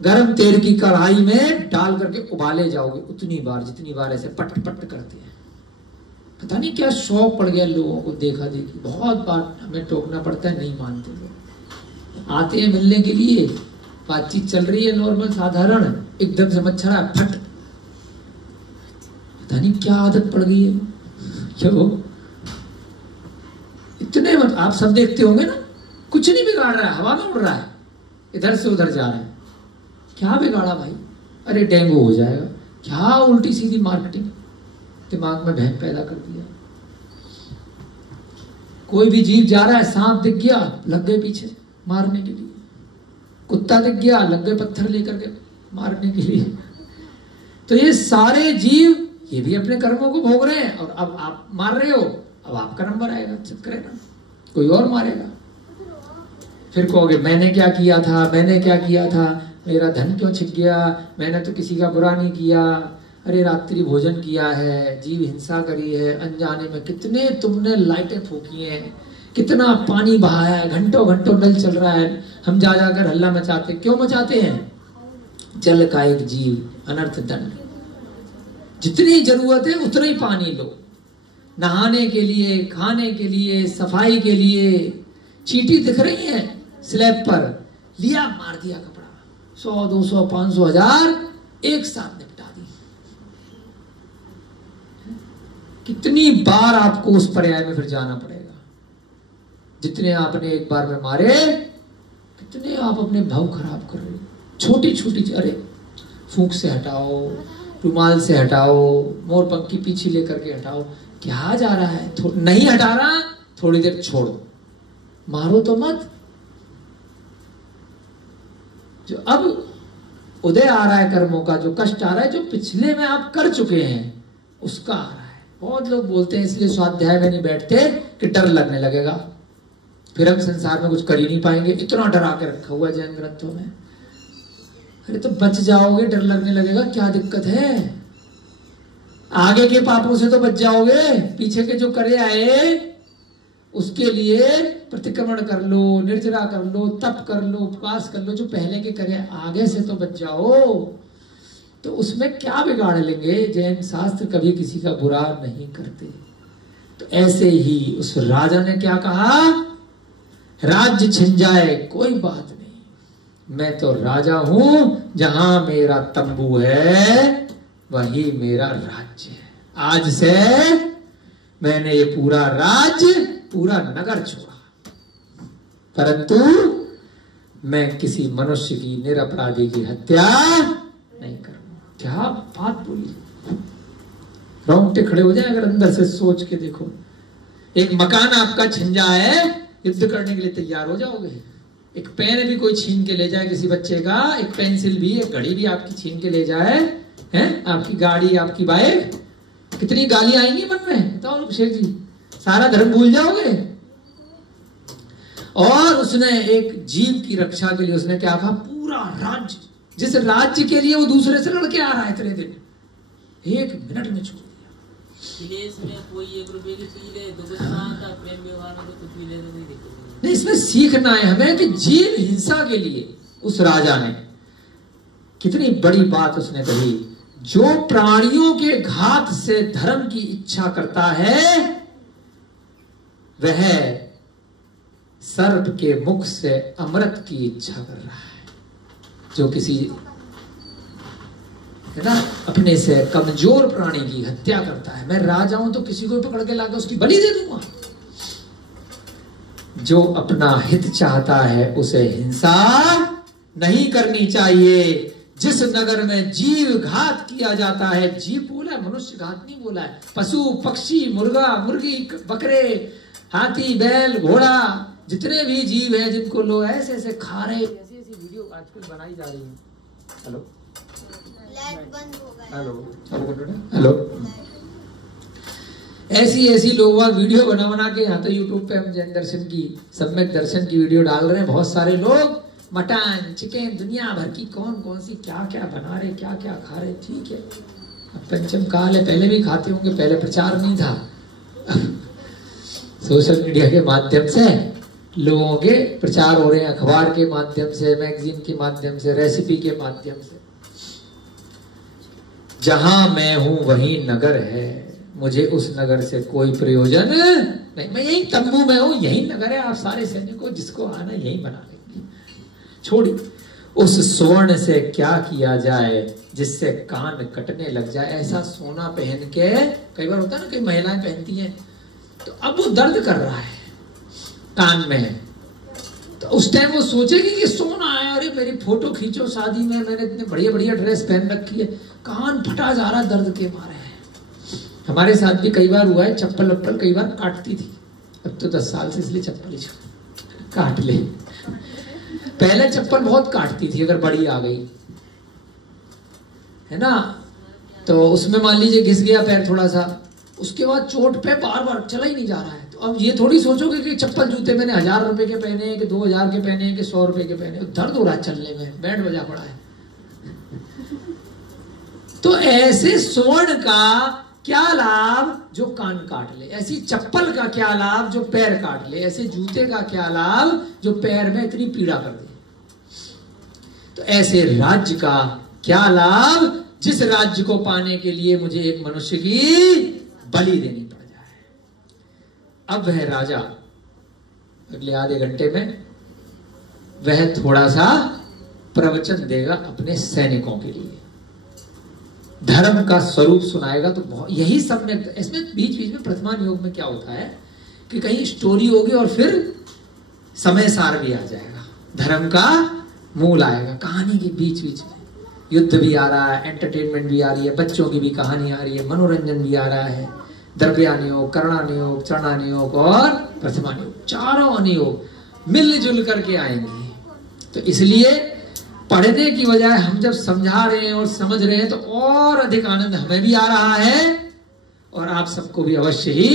गरम तेल की कढ़ाई में डाल करके उबाले जाओगे उतनी बार जितनी बार ऐसे पट पट करते हैं। पता नहीं क्या शौक पड़ गया लोगों को देखा देखी। बहुत बार हमें टोकना पड़ता है, नहीं मानते लोग। आते हैं मिलने के लिए, बातचीत चल रही है नॉर्मल साधारण, एकदम से मच्छर फट। पता नहीं क्या आदत पड़ गई है। क्यों इतने आप सब देखते होंगे ना, कुछ नहीं बिगाड़ रहा है, हवा में उड़ रहा है, इधर से उधर जा रहा है। क्या बिगाड़ा भाई? अरे डेंगू हो जाएगा, क्या उल्टी सीधी मार्केटिंग दिमाग में बहम पैदा कर दिया। कोई भी जीव जा रहा है, सांप दिख गया लग गए पीछे मारने के लिए, कुत्ता दिख गया लग गए पत्थर लेकर के मारने के लिए। तो ये सारे जीव ये भी अपने कर्मों को भोग रहे हैं, और अब आप मार रहे हो, अब आपका नंबर आएगा, चित करेगा, कोई और मारेगा। फिर कहोगे मैंने क्या किया था, मैंने क्या किया था, मेरा धन क्यों छिप गया, मैंने तो किसी का बुरा नहीं किया। अरे रात्रि भोजन किया है, जीव हिंसा करी है, अनजाने में कितने तुमने लाइटें फूकी हैं, कितना पानी बहाया है, घंटों घंटों नल चल रहा है, हम जा जाकर हल्ला मचाते। क्यों मचाते हैं? जल का एक जीव अनर्थ दंड। जितनी जरूरत है उतना ही पानी लो, नहाने के लिए, खाने के लिए, सफाई के लिए। चींटी दिख रही है स्लैब पर, लिया मार दिया कपड़ा, 100 200 500 1000 एक साथ निपटा दी। कितनी बार आपको उस पर्याय में फिर जाना पड़ेगा? जितने आपने एक बार में मारे, कितने आप अपने भाव खराब कर रहे हो। छोटी छोटी, अरे फूंक से हटाओ, रुमाल से हटाओ, मोर पंखी पीछे लेकर के हटाओ। क्या जा रहा है? नहीं हटा रहा, थोड़ी देर छोड़ो, मारो तो मत। जो अब उदय आ रहा है कर्मों का, जो कष्ट आ रहा है, जो पिछले में आप कर चुके हैं, उसका आ रहा है। बहुत लोग बोलते हैं इसलिए स्वाध्याय में नहीं बैठते कि डर लगने लगेगा, फिर हम संसार में कुछ कर ही नहीं पाएंगे। इतना डरा के रखा हुआ है जैन ग्रंथों में। अरे तो बच जाओगे, डर लगने लगेगा, क्या दिक्कत है? आगे के पापों से तो बच जाओगे, पीछे के जो करे आए उसके लिए प्रतिक्रमण कर लो, निर्जरा कर लो, तप कर लो, उपवास कर लो। जो पहले के करे आगे से तो बच जाओ। तो उसमें क्या बिगाड़ लेंगे? जैन शास्त्र कभी किसी का बुरा नहीं करते। तो ऐसे ही उस राजा ने क्या कहा? राज्य छिन जाए कोई बात नहीं, मैं तो राजा हूं, जहां मेरा तंबू है वही मेरा राज्य है। आज से मैंने ये पूरा राज्य, पूरा नगर छोड़ा, परंतु मैं किसी मनुष्य की, निरपराधी की हत्या नहीं करूंगा। क्या बात बोली! रोंगटे खड़े हो जाए अगर अंदर से सोच के देखो। एक मकान आपका छिन जाए, युद्ध करने के लिए तैयार हो जाओगे। एक पेन भी कोई छीन के ले जाए किसी बच्चे का, एक पेंसिल भी, एक घड़ी भी आपकी छीन के ले जाए, हैं, आपकी गाड़ी, आपकी बाइक, कितनी गालियां आएंगी मन में, बताओ शेख जी। सारा धर्म भूल जाओगे। और उसने एक जीव की रक्षा के लिए उसने क्या कहा? पूरा राज्य, जिस राज्य के लिए वो दूसरे से लड़के आ रहा है इतने दिन, 1 मिनट में छोड़ दिया। विदेश में कोई 1 रुपए की चीज ले तो कुछ मांगता, प्रेम व्यवहार में तो कुछ भी ले तो नहीं दिक्कत नहीं। इसमें सीखना है हमें कि जीव हिंसा के लिए उस राजा ने कितनी बड़ी बात उसने कही। जो प्राणियों के घात से धर्म की इच्छा करता है, वह सर्प के मुख से अमृत की इच्छा कर रहा है। जो किसी, है ना, अपने से कमजोर प्राणी की हत्या करता है, मैं राजा हूं तो किसी को पकड़ के लाकर उसकी बलि दे दूंगा। जो अपना हित चाहता है उसे हिंसा नहीं करनी चाहिए। जिस नगर में जीव घात किया जाता है, जीव बोला है, मनुष्य घात नहीं बोला है, पशु पक्षी, मुर्गा मुर्गी, बकरे, हाथी, बैल, घोड़ा, जितने भी जीव हैं जिनको लोग ऐसे ऐसे खा रहे, ऐसी ऐसी वीडियो आजकल बनाई जा रही है। हेलो हेलो हेलो, ऐसी ऐसी लोग वहां वीडियो बना बना के, यहाँ तो यूट्यूब पे हम जैन दर्शन की, सम्यक दर्शन की वीडियो डाल रहे हैं। बहुत सारे लोग मटन चिकन दुनिया भर की कौन कौन सी क्या क्या बना रहे, क्या क्या खा रहे। ठीक है, अब पंचम काल है, पहले भी खाते होंगे, पहले प्रचार नहीं था। सोशल मीडिया के माध्यम से लोगों के प्रचार हो रहे हैं, अखबार के माध्यम से, मैगजीन के माध्यम से, रेसिपी के माध्यम से। जहां मैं हूं वही नगर है, मुझे उस नगर से कोई प्रयोजन नहीं। मैं यही तंबू में हूं, यही नगर है। आप सारे सैनिकों जिसको आना यही बना लेंगे। छोड़ी उस स्वर्ण से क्या किया जाए जिससे कान कटने लग जाए। ऐसा सोना पहन के, कई बार होता है ना, कई महिलाएं पहनती हैं, तो अब वो दर्द कर रहा है कान में, तो उस टाइम वो सोचेगी कि सोना है, अरे मेरी फोटो खींचो शादी में, मैंने इतने बढ़िया बढ़िया ड्रेस पहन रखी है, कान फटा जा रहा दर्द के मारे। हमारे साथ भी कई बार हुआ है, चप्पल वप्पल कई बार काटती थी, अब तो 10 साल से इसलिए चप्पल ही काट ले। पहले चप्पल बहुत काटती थी, अगर बड़ी आ गई है ना, तो उसमें मान लीजिए घिस गया पैर थोड़ा सा, उसके बाद चोट पे बार बार चला ही नहीं जा रहा है। तो अब ये थोड़ी सोचोगे कि चप्पल जूते मैंने 1000 रुपए के पहने हैं कि 2000 के पहने हैं कि 100 रुपए के पहने, दर्द हो रहा है चलने में, बैंड बजा पड़ा है। तो ऐसे स्वर्ण का क्या लाभ जो कान काट ले, ऐसी चप्पल का क्या लाभ जो पैर काट ले, ऐसे जूते का क्या लाभ जो पैर में इतनी पीड़ा कर दे। तो ऐसे राज्य का क्या लाभ जिस राज्य को पाने के लिए मुझे एक मनुष्य की बलि देनी पड़ जाए। अब वह राजा अगले आधे घंटे में वह थोड़ा सा प्रवचन देगा अपने सैनिकों के लिए, धर्म का स्वरूप सुनाएगा। तो यही सम्यक, इसमें बीच बीच में प्रथमान योग में क्या होता है कि कहीं स्टोरी होगी और फिर समय सार भी आ जाएगा, धर्म का मूल आएगा कहानी के बीच बीच में। युद्ध भी आ रहा है, एंटरटेनमेंट भी आ रही है, बच्चों की भी कहानी आ रही है, मनोरंजन भी आ रहा है, द्रव्यानुयोग, करणानुयोग, चरणानुयोग और प्रथमानुयोग, चारों अनुयोग मिलजुल करके आएंगे। तो इसलिए पढ़ने की बजाय हम जब समझा रहे हैं और समझ रहे हैं तो और अधिक आनंद हमें भी आ रहा है और आप सबको भी अवश्य ही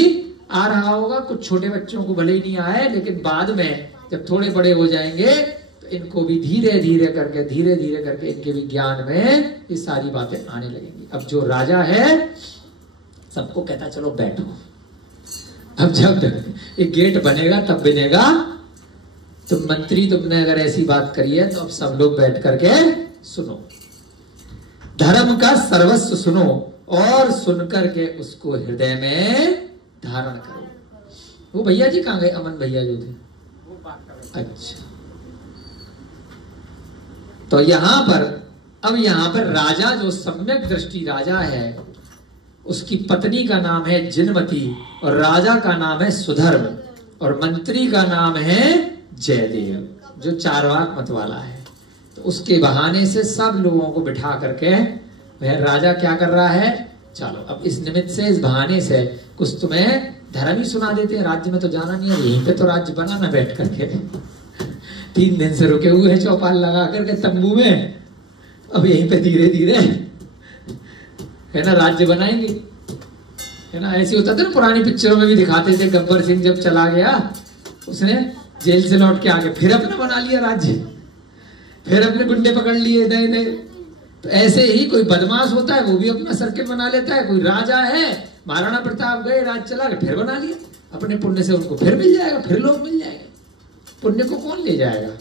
आ रहा होगा। कुछ छोटे बच्चों को भले ही नहीं आए, लेकिन बाद में जब थोड़े बड़े हो जाएंगे तो इनको भी धीरे धीरे करके इनके भी ज्ञान में ये सारी बातें आने लगेंगी। अब जो राजा है सबको कहता चलो बैठो। अब जब एक गेट बनेगा तब बनेगा, तो मंत्री तुमने अगर ऐसी बात करी है तो अब सब लोग बैठ करके सुनो, धर्म का सर्वस्व सुनो और सुनकर के उसको हृदय में धारण करो। वो भैया जी कहाँ गए, अमन भैया जो थे? अच्छा, तो यहां पर अब यहां पर राजा जो सम्यक दृष्टि राजा है, उसकी पत्नी का नाम है जिनमती और राजा का नाम है सुधर्म और मंत्री का नाम है जयदेव जो चारवाक मत वाला है। तो उसके बहाने से सब लोगों को बिठा करके वह राजा क्या कर रहा है, चलो अब इस निमित्त से, इस बहाने से कुछ तुम्हें धर्म ही सुना देते हैं। राज्य में तो जाना नहीं है, यहीं पे तो राज्य बनाना बैठ करके। 3 दिन से रुके हुए हैं चौपाल लगा करके तंबू में, अब यहीं पे धीरे धीरे है ना राज्य बनाएंगे, है ना। ऐसे होता था ना, पुरानी पिक्चरों में भी दिखाते थे, गब्बर सिंह जब चला गया, उसने जेल से लौट के आके फिर अपना बना लिया राज्य, फिर अपने गुंडे पकड़ लिए नए नए। तो ऐसे ही कोई बदमाश होता है वो भी अपना सर्किल बना लेता है। कोई राजा है, महाराणा प्रताप गए, राज चला गया, फिर बना लिया, अपने पुण्य से उनको फिर मिल जाएगा, फिर लोग मिल जाएंगे। पुण्य को कौन ले जाएगा,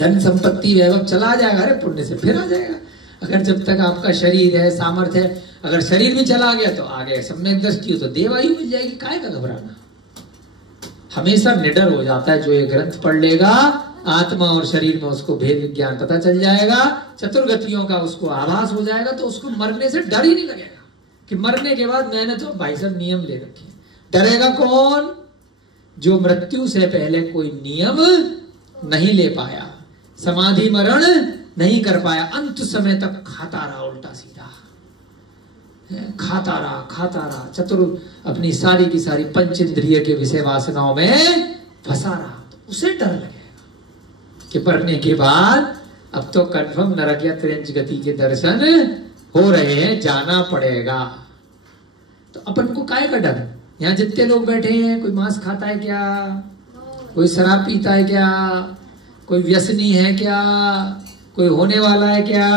धन संपत्ति वैभव चला जाएगा, अरे पुण्य से फिर आ जाएगा। अगर जब तक आपका शरीर है, सामर्थ्य है, अगर शरीर भी चला गया तो आगे सम्यक दृष्टि हो तो देवायु मिल जाएगी, काहे का घबराना। हमेशा निडर हो जाता है जो ये ग्रंथ पढ़ लेगा, आत्मा और शरीर में उसको भेद विज्ञान पता चल जाएगा, चतुर्गतियों का उसको आभास हो जाएगा, तो उसको मरने से डर ही नहीं लगेगा कि मरने के बाद मैंने तो भाई साहब नियम ले रखे। डरेगा कौन, जो मृत्यु से पहले कोई नियम नहीं ले पाया, समाधि मरण नहीं कर पाया, अंत समय तक खाता रहा उल्टा सीधा, खाता रहा चतुर अपनी सारी की सारी पंच इंद्रिय के विषय वासनाओं में फंसा रहा, तो उसे डर लगेगा कि मरने के बाद अब तो कन्फर्म नरक या त्रिंच गति के दर्शन हो रहे हैं, जाना पड़ेगा। तो अपन को काहे का डर? यहाँ जितने लोग बैठे हैं, कोई मांस खाता है क्या? कोई शराब पीता है क्या? कोई व्यसनी है क्या? कोई होने वाला है क्या?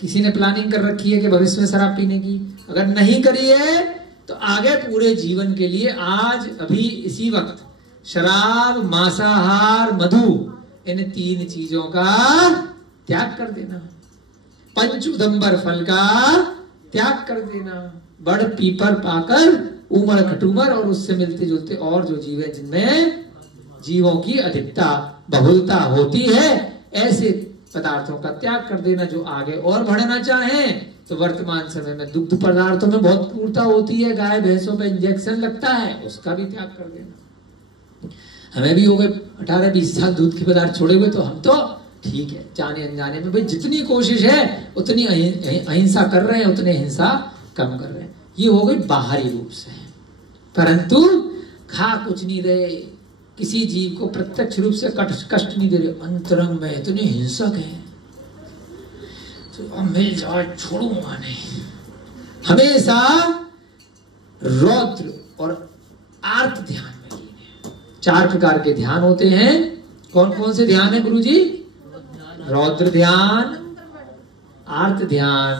किसी ने प्लानिंग कर रखी है कि भविष्य में शराब पीने की? अगर नहीं करी है तो आगे पूरे जीवन के लिए आज अभी इसी वक्त शराब, मांसाहार, मधु, इन 3 चीजों का त्याग कर देना। पंच उदंबर फल का त्याग कर देना। बड़ पीपर पाकर उमड़ खटूमर और उससे मिलते जुलते और जो जीव है जिनमें जीवों की अधिकता बहुलता होती है, ऐसे पदार्थों का त्याग कर देना। जो आगे और बढ़ना चाहें तो वर्तमान समय में दुग्ध पदार्थों में बहुत क्रूरता होती है, गाय भैंसों पे इंजेक्शन लगता है, उसका भी त्याग कर देना। हमें भी हो गए 18-20 साल दूध के पदार्थ छोड़े हुए, तो हम तो ठीक है, जाने अनजाने में भाई जितनी कोशिश है उतनी अहिंसा कर रहे हैं, उतने हिंसा कम कर रहे हैं। ये हो गई बाहरी रूप से, परंतु खा कुछ नहीं रहे, किसी जीव को प्रत्यक्ष रूप से कष्ट नहीं दे रहे, अंतरंग में इतने हिंसक हैं तो मिल जाए छोड़ूंगा नहीं। हमेशा रौद्र और आर्त ध्यान में लीन। 4 प्रकार के ध्यान होते हैं। कौन कौन से ध्यान है गुरुजी? रौद्र ध्यान, आर्त ध्यान,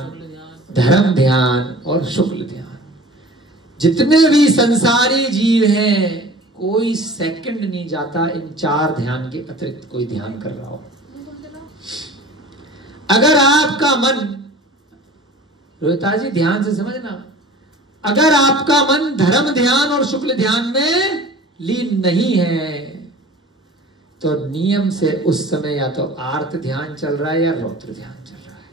धर्म ध्यान और शुक्ल ध्यान। जितने भी संसारी जीव हैं, कोई सेकंड नहीं जाता इन 4 ध्यान के अतिरिक्त कोई ध्यान कर रहा हो। अगर आपका मन, रोहिता जी ध्यान से समझना, अगर आपका मन धर्म ध्यान और शुक्ल ध्यान में लीन नहीं है तो नियम से उस समय या तो आर्त ध्यान चल रहा है या रौद्र ध्यान चल रहा है।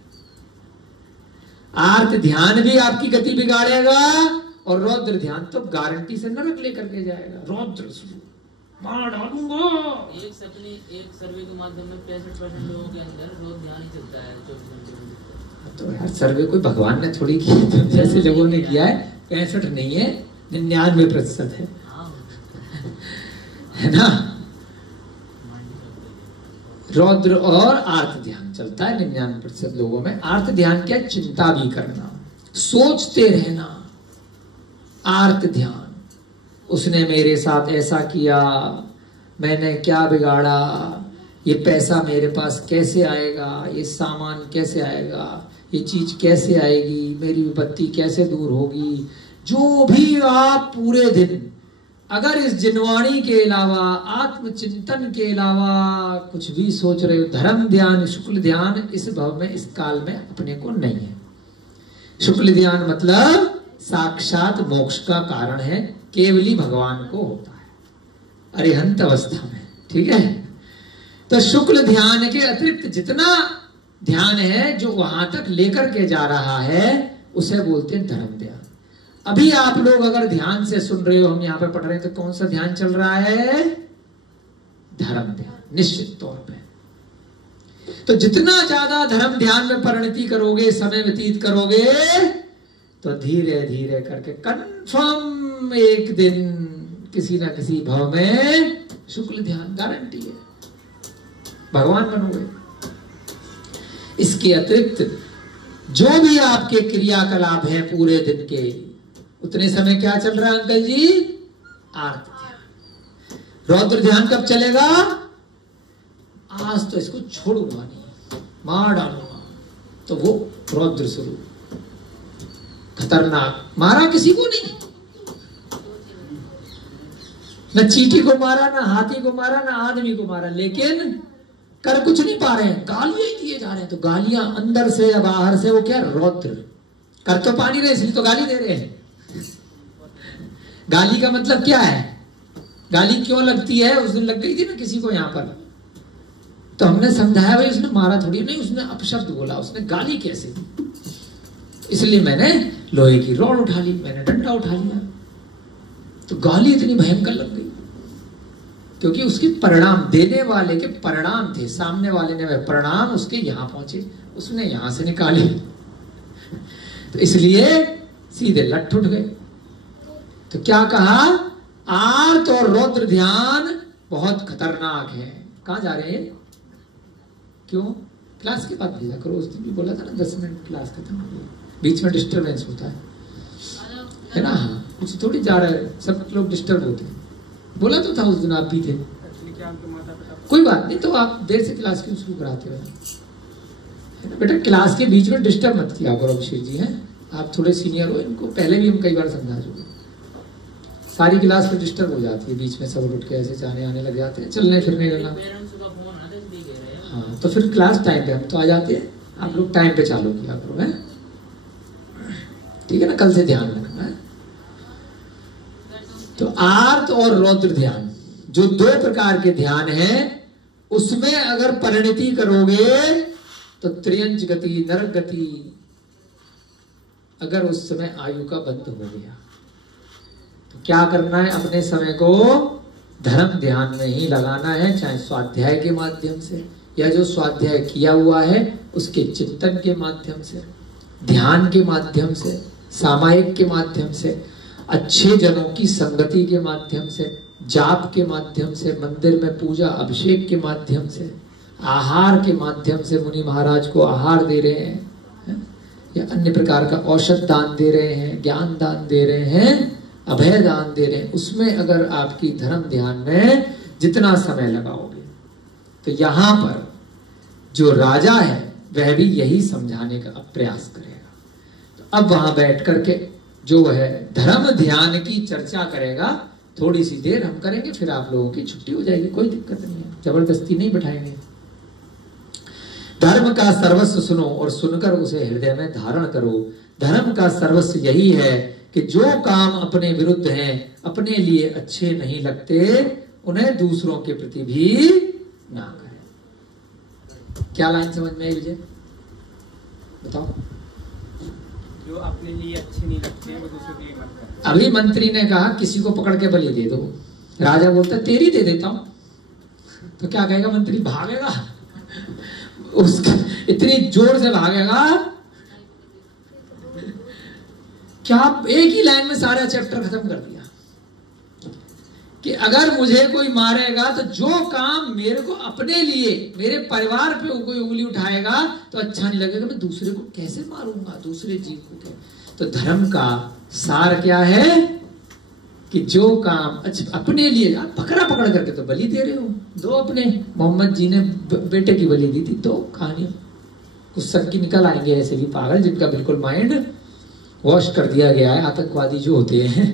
आर्त ध्यान भी आपकी गति बिगाड़ेगा और रौद्र ध्यान तो गारंटी से नरक लेकर के जाएगा। रौद्र मार डालूंगा। एक सर्वे के माध्यम में 65% लोगों के अंदर रोज ध्यान ही चलता है 24 घंटे। तो यार सर्वे कोई भगवान ने थोड़ी की, तो जैसे लोगों ने किया है 65 नहीं है, 99% है, है ना। रौद्र और आर्त ध्यान चलता है 99% लोगों में। आर्त ध्यान क्या? चिंता भी करना, सोचते रहना। आर्त ध्यान, उसने मेरे साथ ऐसा किया, मैंने क्या बिगाड़ा, ये पैसा मेरे पास कैसे आएगा, ये सामान कैसे आएगा, ये चीज कैसे आएगी, मेरी विपत्ति कैसे दूर होगी। जो भी आप पूरे दिन अगर इस जिनवाणी के अलावा, आत्मचिंतन के अलावा कुछ भी सोच रहे हो, धर्म ध्यान, शुक्ल ध्यान इस भव में, इस काल में अपने को नहीं है। शुक्ल ध्यान मतलब साक्षात मोक्ष का कारण है, केवली भगवान को होता है अरिहंत अवस्था में, ठीक है। तो शुक्ल ध्यान के अतिरिक्त जितना ध्यान है जो वहां तक लेकर के जा रहा है उसे बोलते हैं धर्म ध्यान। अभी आप लोग अगर ध्यान से सुन रहे हो, हम यहाँ पे पढ़ रहे हैं, तो कौन सा ध्यान चल रहा है? धर्म ध्यान, निश्चित तौर पे। तो जितना ज्यादा धर्म ध्यान में परिणति करोगे, समय व्यतीत करोगे, तो धीरे धीरे करके कंफर्म एक दिन किसी ना किसी भाव में शुक्ल ध्यान गारंटी है, भगवान बनोगे। इसके अतिरिक्त जो भी आपके क्रियाकलाप है पूरे दिन के, उतने समय क्या चल रहा है अंकल जी? आर्त ध्यान। रौद्र ध्यान कब चलेगा? आज तो इसको छोड़ूंगा नहीं, मार डालूंगा, तो वो रौद्र स्वरूप खतरनाक। मारा किसी को नहीं, न चींटी को मारा, न हाथी को मारा, न आदमी को मारा, लेकिन कर कुछ नहीं पा रहे हैं, गालियां ही दिए जा रहे हैं। तो गालियां अंदर से या बाहर से, वो क्या? रौद्र। कर तो पा नहीं रहे, इसलिए तो गाली दे रहे हैं। गाली का मतलब क्या है? गाली क्यों लगती है? उस दिन लग गई थी ना किसी को यहाँ पर, तो हमने समझाया भाई उसने मारा थोड़ी, नहीं उसने अपशब्द बोला, उसने गाली कैसे दी, इसलिए मैंने लोहे की रॉड उठा ली, मैंने डंडा उठा लिया। तो गाली इतनी भयंकर लग गई क्योंकि उसके परिणाम, देने वाले के परिणाम थे, सामने वाले ने वह परिणाम उसके यहां पहुंचे, उसने यहां से निकाले, तो इसलिए सीधे लट उठ गए। तो क्या कहा? आर्त और रौद्र ध्यान बहुत खतरनाक है। कहां जा रहे हैं? क्यों? क्लास के बाद भेजा करो, उस दिन भी बोला था ना 10 मिनट क्लास खत्म हो गई, बीच में डिस्टर्बेंस होता है। है ना। हाँ, कुछ थोड़ी जा रहा है, सब लोग डिस्टर्ब होते हैं। बोला तो था उस दिन, आप भी थे। कोई बात नहीं, तो आप देर से क्लास क्यों शुरू कराते हो, है ना बेटा। क्लास के बीच में डिस्टर्ब मत किया करो अभिषेक जी, हैं आप थोड़े सीनियर हो, इनको पहले भी हम कई बार समझा चुके। सारी क्लास में डिस्टर्ब हो जाती है, बीच में सब उठ के ऐसे जाने आने लग जाते हैं, चलने फिरने लगना। हाँ, तो फिर क्लास टाइम पे हम तो आ जाते हैं, आप लोग टाइम पे चालू किया करो, है ठीक है ना। कल से ध्यान रखना है। तो आर्त और रौद्र ध्यान, जो 2 प्रकार के ध्यान हैं, उसमें अगर परिणति करोगे तो त्रियंच गति, नरक गति, अगर उस समय आयु का बंद हो गया तो क्या करना है, अपने समय को धर्म ध्यान में ही लगाना है, चाहे स्वाध्याय के माध्यम से या जो स्वाध्याय किया हुआ है उसके चिंतन के माध्यम से, ध्यान के माध्यम से, सामायिक के माध्यम से, अच्छे जनों की संगति के माध्यम से, जाप के माध्यम से, मंदिर में पूजा अभिषेक के माध्यम से, आहार के माध्यम से, मुनि महाराज को आहार दे रहे हैं या अन्य प्रकार का औषध दान दे रहे हैं, ज्ञान दान दे रहे हैं, अभय दान दे रहे हैं, उसमें अगर आपकी धर्म ध्यान में जितना समय लगाओगे तो यहाँ पर जो राजा है वह भी यही समझाने का प्रयास करेगा। तो अब वहां बैठ करके जो है धर्म ध्यान की चर्चा करेगा, थोड़ी सी देर हम करेंगे, फिर आप लोगों की छुट्टी हो जाएगी, कोई दिक्कत नहीं है, जबरदस्ती नहीं बैठाएंगे। धर्म का सर्वस्व सुनो और सुनकर उसे हृदय में धारण करो। धर्म का सर्वस्व यही है कि जो काम अपने विरुद्ध हैं, अपने लिए अच्छे नहीं लगते, उन्हें दूसरों के प्रति भी ना करें। क्या लाइन समझ में आई विजय, बताओ। जो अपने लिए अच्छे नहीं लगते वो दूसरों के लिए मत करें। अभी मंत्री ने कहा किसी को पकड़ के बलि दे दो, राजा बोलता तेरी दे देता हूं, तो क्या कहेगा मंत्री, भागेगा उसका, इतनी जोर से भागेगा क्या। एक ही लाइन में सारा चैप्टर खत्म कर दिया कि अगर मुझे कोई मारेगा तो जो काम मेरे को अपने लिए, मेरे परिवार पे कोई उंगली उठाएगा तो अच्छा नहीं लगेगा, मैं दूसरे को कैसे मारूंगा, दूसरे जीव को। तो धर्म का सार क्या है कि जो काम अच्छा अपने लिए, आप पकड़ा पकड़ करके तो बलि दे रहे हो। दो अपने मोहम्मद जी ने बेटे की बलि दी थी, दो कहानियां कुछ सब की निकल आएंगे ऐसे भी पागल जिनका बिल्कुल माइंड वॉश कर दिया गया है। आतंकवादी जो होते हैं,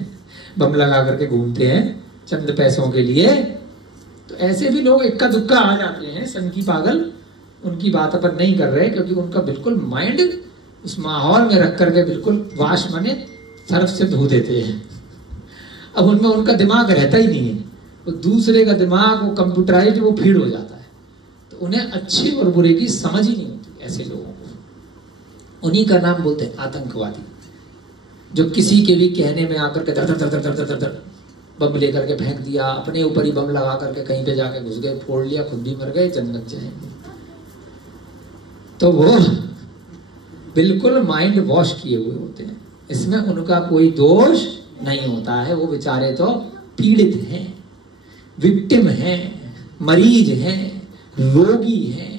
बम लगा करके घूमते हैं चंद पैसों के लिए, तो ऐसे भी लोग इक्का दुक्का आ जाते हैं संकी पागल। उनकी बात अपन नहीं कर रहे क्योंकि उनका बिल्कुल माइंड उस माहौल में रख करके बिल्कुल वाश माने सर्फ से धो देते हैं। अब उनमें उनका दिमाग रहता ही नहीं है, वो दूसरे का दिमाग वो कंप्यूटराइज वो फीड हो जाता है, तो उन्हें अच्छे और बुरे की समझ ही नहीं होती ऐसे लोगों को। उन्हीं का नाम बोलते हैं आतंकवादी, जो किसी के भी कहने में आकर के दर दर दर दर दर दर बम लेकर के फेंक दिया, अपने ऊपर ही बम लगा करके कहीं पे जाके घुस गए, फोड़ लिया, खुद भी मर गए, जन्नत जाएंगे। तो वो बिल्कुल माइंड वॉश किए हुए होते हैं, इसमें उनका कोई दोष नहीं होता है। वो बेचारे तो पीड़ित हैं, विक्टिम हैं, मरीज हैं, रोगी हैं।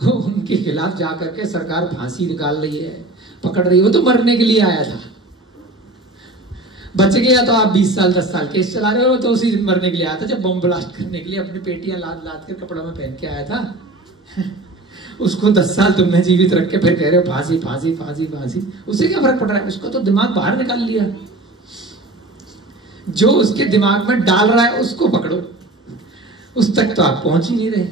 उनके खिलाफ जाकर के सरकार फांसी निकाल रही है, पकड़ रही है। वो तो मरने के लिए आया था, बच गया तो आप 20 साल 10 साल केस चला रहे हो। तो उसी दिन मरने के लिए आया था जब बम ब्लास्ट करने के लिए अपनी पेटियां लाद लाद कर कपड़ा में पहन के आया था। उसको 10 साल तुमने जीवित रख के फिर कह रहे हो फांसी फांसी फांसी फांसी। उससे क्या फर्क पड़ रहा है, उसको तो दिमाग बाहर निकाल लिया। जो उसके दिमाग में डाल रहा है उसको पकड़ो, उस तक तो आप पहुंच ही नहीं रहे।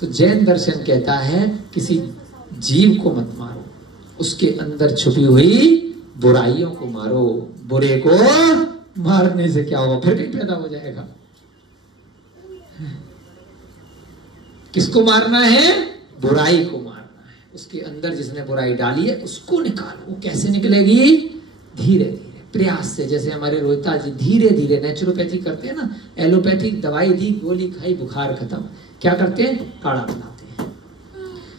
तो जैन दर्शन कहता है किसी जीव को मत मारो, उसके अंदर छुपी हुई बुराइयों को मारो। बुरे को मारने से क्या होगा, फिर कहीं पैदा हो जाएगा। किसको मारना है, बुराई को मारना है। उसके अंदर जिसने बुराई डाली है उसको निकालो। वो कैसे निकलेगी, धीरे धीरे प्रयास से। जैसे हमारे रोहिता जी धीरे धीरे नेचुरोपैथी करते हैं ना, एलोपैथिक दवाई दी, गोली खाई, बुखार खत्म। क्या करते हैं, काढ़ा बनाते हैं।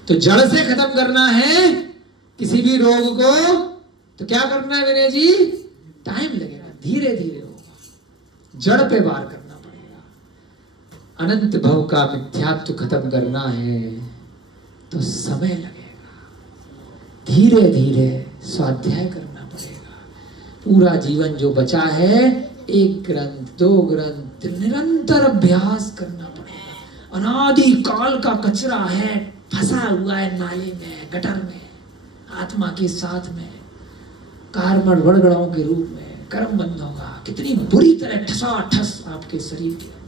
तो जड़ से खत्म करना है किसी भी रोग को, तो क्या करना है विनय जी, टाइम लगेगा, धीरे धीरे होगा, जड़ पे वार करना पड़ेगा। अनंत भव का मिथ्यात्व खत्म करना है तो समय लगेगा, धीरे धीरे स्वाध्याय करना पड़ेगा। पूरा जीवन जो बचा है, 1 ग्रंथ 2 ग्रंथ निरंतर अभ्यास करना पड़ेगा। अनादि काल का कचरा है, फंसा हुआ है नाले में, गटर में, आत्मा के साथ में, कार्बन वड़गड़ों के रूप में कर्म बंध होगा। कितनी बुरी तरह ठसाठस आपके शरीर के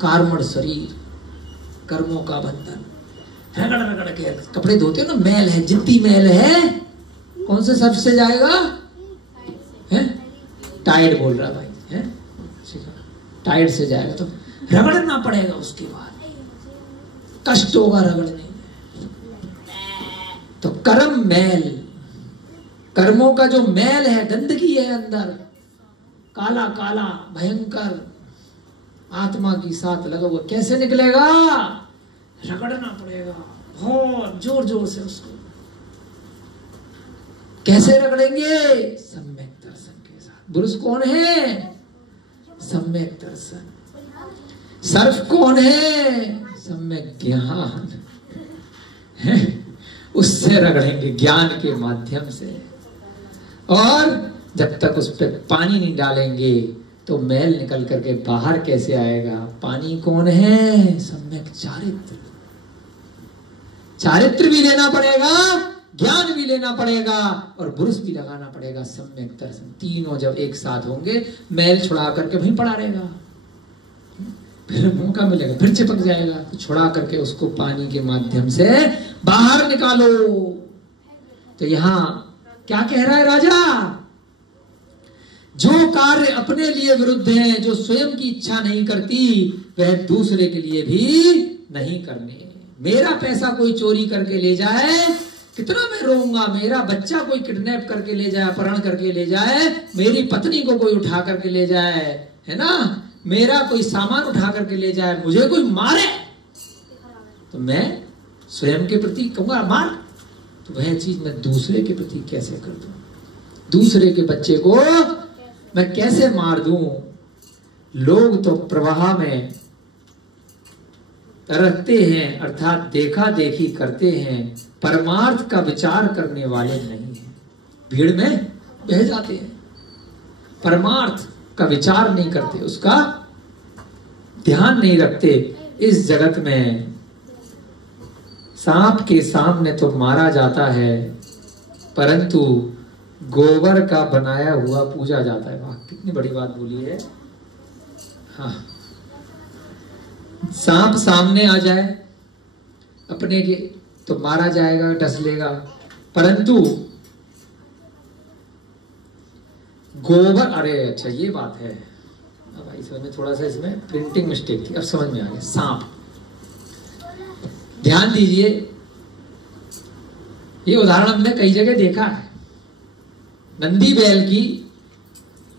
कार्मण शरीर, कर्मों का बंधन, रगड़ रगड़ के कपड़े धोते हो ना, मैल है, जितनी मैल है कौन से सर्फ से जाएगा? है टाइड बोल रहा भाई, है टाइड से जाएगा, तो रगड़ना पड़ेगा। उसके बाद कष्ट होगा रगड़ने में। तो कर्म मैल, कर्मों का जो मैल है, गंदगी है अंदर, काला काला भयंकर आत्मा की साथ लगा हुआ, कैसे निकलेगा? रगड़ना पड़ेगा बहुत जोर जोर से उसको। कैसे रगड़ेंगे? सम्यक दर्शन के साथ। पुरुष कौन है? सम्यक दर्शन। सर्फ कौन है? सम्यक ज्ञान है, उससे रगड़ेंगे ज्ञान के माध्यम से। और जब तक उस पर पानी नहीं डालेंगे तो मैल निकल करके बाहर कैसे आएगा? पानी कौन है? सम्यक चारित्र। चारित्र भी लेना पड़ेगा, ज्ञान भी लेना पड़ेगा और बुरुष भी लगाना पड़ेगा, सम्यक दर्शन। तीनों जब एक साथ होंगे, मैल छुड़ा करके वहीं पड़ा रहेगा, फिर मौका मिलेगा फिर चिपक जाएगा, तो छुड़ा करके उसको पानी के माध्यम से बाहर निकालो। तो यहां क्या कह रहा है राजा? जो कार्य अपने लिए विरुद्ध है, जो स्वयं की इच्छा नहीं करती, वह दूसरे के लिए भी नहीं करने। मेरा पैसा कोई चोरी करके ले जाए, कितना मैं रोऊंगा। मेरा बच्चा कोई किडनैप करके ले जाए, अपहरण करके ले जाए, मेरी पत्नी को कोई उठा करके ले जाए, है ना, मेरा कोई सामान उठा करके ले जाए, मुझे कोई मारे, तो मैं स्वयं के प्रति कहूंगा मार। तो वह चीज मैं दूसरे के प्रति कैसे कर दूं? दूसरे के बच्चे को मैं कैसे मार दूं? लोग तो प्रवाह में रखते हैं, अर्थात देखा देखी करते हैं, परमार्थ का विचार करने वाले नहीं हैं। भीड़ में बह जाते हैं, परमार्थ का विचार नहीं करते, उसका ध्यान नहीं रखते। इस जगत में सांप के सामने तो मारा जाता है, परंतु गोबर का बनाया हुआ पूजा जाता है। वाह, कितनी बड़ी बात बोली है। हाँ, सांप सामने आ जाए अपने के तो मारा जाएगा, डस लेगा, परंतु गोबर, अरे अच्छा ये बात है, अब भाई समझ में, थोड़ा सा इसमें प्रिंटिंग मिस्टेक थी, अब समझ में आ गया। सांप, ध्यान दीजिए, ये उदाहरण हमने कई जगह देखा है। नंदी बैल की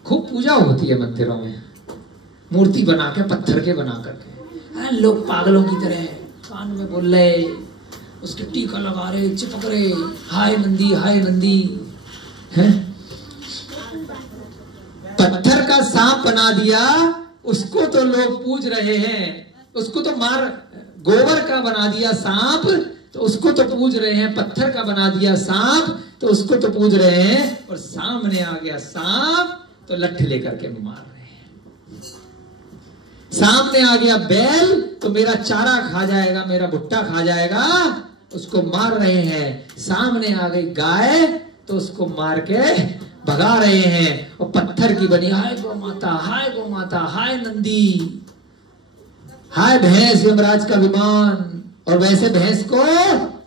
खूब पूजा होती है मंदिरों में, मूर्ति बना के, पत्थर के बना करके। लोग पागलों की तरह कान में बोल रहे, उसके टीका लगा रहे, चिपक रहे, हाय नंदी हाय नंदी, है पत्थर का सांप बना दिया, उसको तो लोग पूज रहे हैं, उसको तो मार, गोबर का बना दिया सांप तो उसको तो पूज रहे हैं, पत्थर का बना दिया सांप तो उसको तो पूज रहे हैं, और सामने आ गया सांप तो लठ लेकर के मार रहे हैं। सामने आ गया बैल तो मेरा चारा खा जाएगा, मेरा भुट्टा खा जाएगा, उसको मार रहे हैं। सामने आ गई गाय तो उसको मार के भगा रहे हैं, और पत्थर की बनी, हाय गौ माता, हाय गौ माता, हाय नंदी, हाय भैंस, यमराज का विमान। और वैसे भैंस को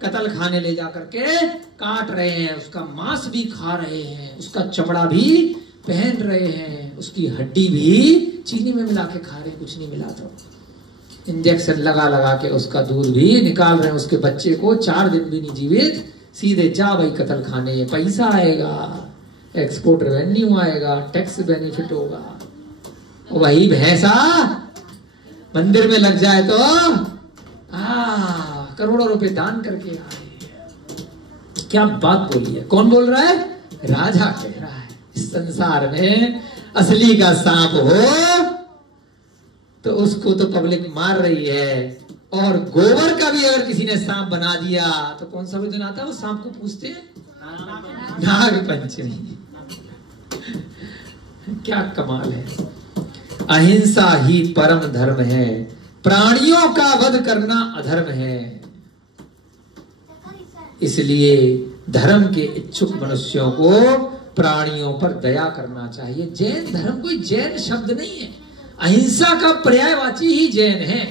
कत्ल खाने ले जा करके काट रहे हैं, उसका मांस भी खा रहे हैं, उसका चमड़ा भी पहन रहे हैं, उसकी हड्डी भी चीनी में मिला के खा रहे हैं, कुछ नहीं मिला तो इंजेक्शन लगा लगा के उसका दूध भी निकाल रहे हैं, उसके बच्चे को 4 दिन भी नहीं जीवित, सीधे जा भाई कत्ल खाने, पैसा आएगा, एक्सपोर्ट रेवेन्यू आएगा, टैक्स बेनिफिट होगा। वही भैंसा मंदिर में लग जाए तो करोड़ों रुपए दान करके आए। क्या बात बोली है, कौन बोल रहा है? राजा कह रहा है। इस संसार में असली का सांप हो तो उसको तो पब्लिक मार रही है, और गोबर का भी अगर किसी ने सांप बना दिया तो कौन सा दिन आता है वो सांप को पूछते हैं? नाग पंचमी। क्या कमाल है। अहिंसा ही परम धर्म है, प्राणियों का वध करना अधर्म है। इसलिए धर्म के इच्छुक मनुष्यों को प्राणियों पर दया करना चाहिए। जैन धर्म कोई जैन शब्द नहीं है, अहिंसा का पर्यायवाची ही जैन है।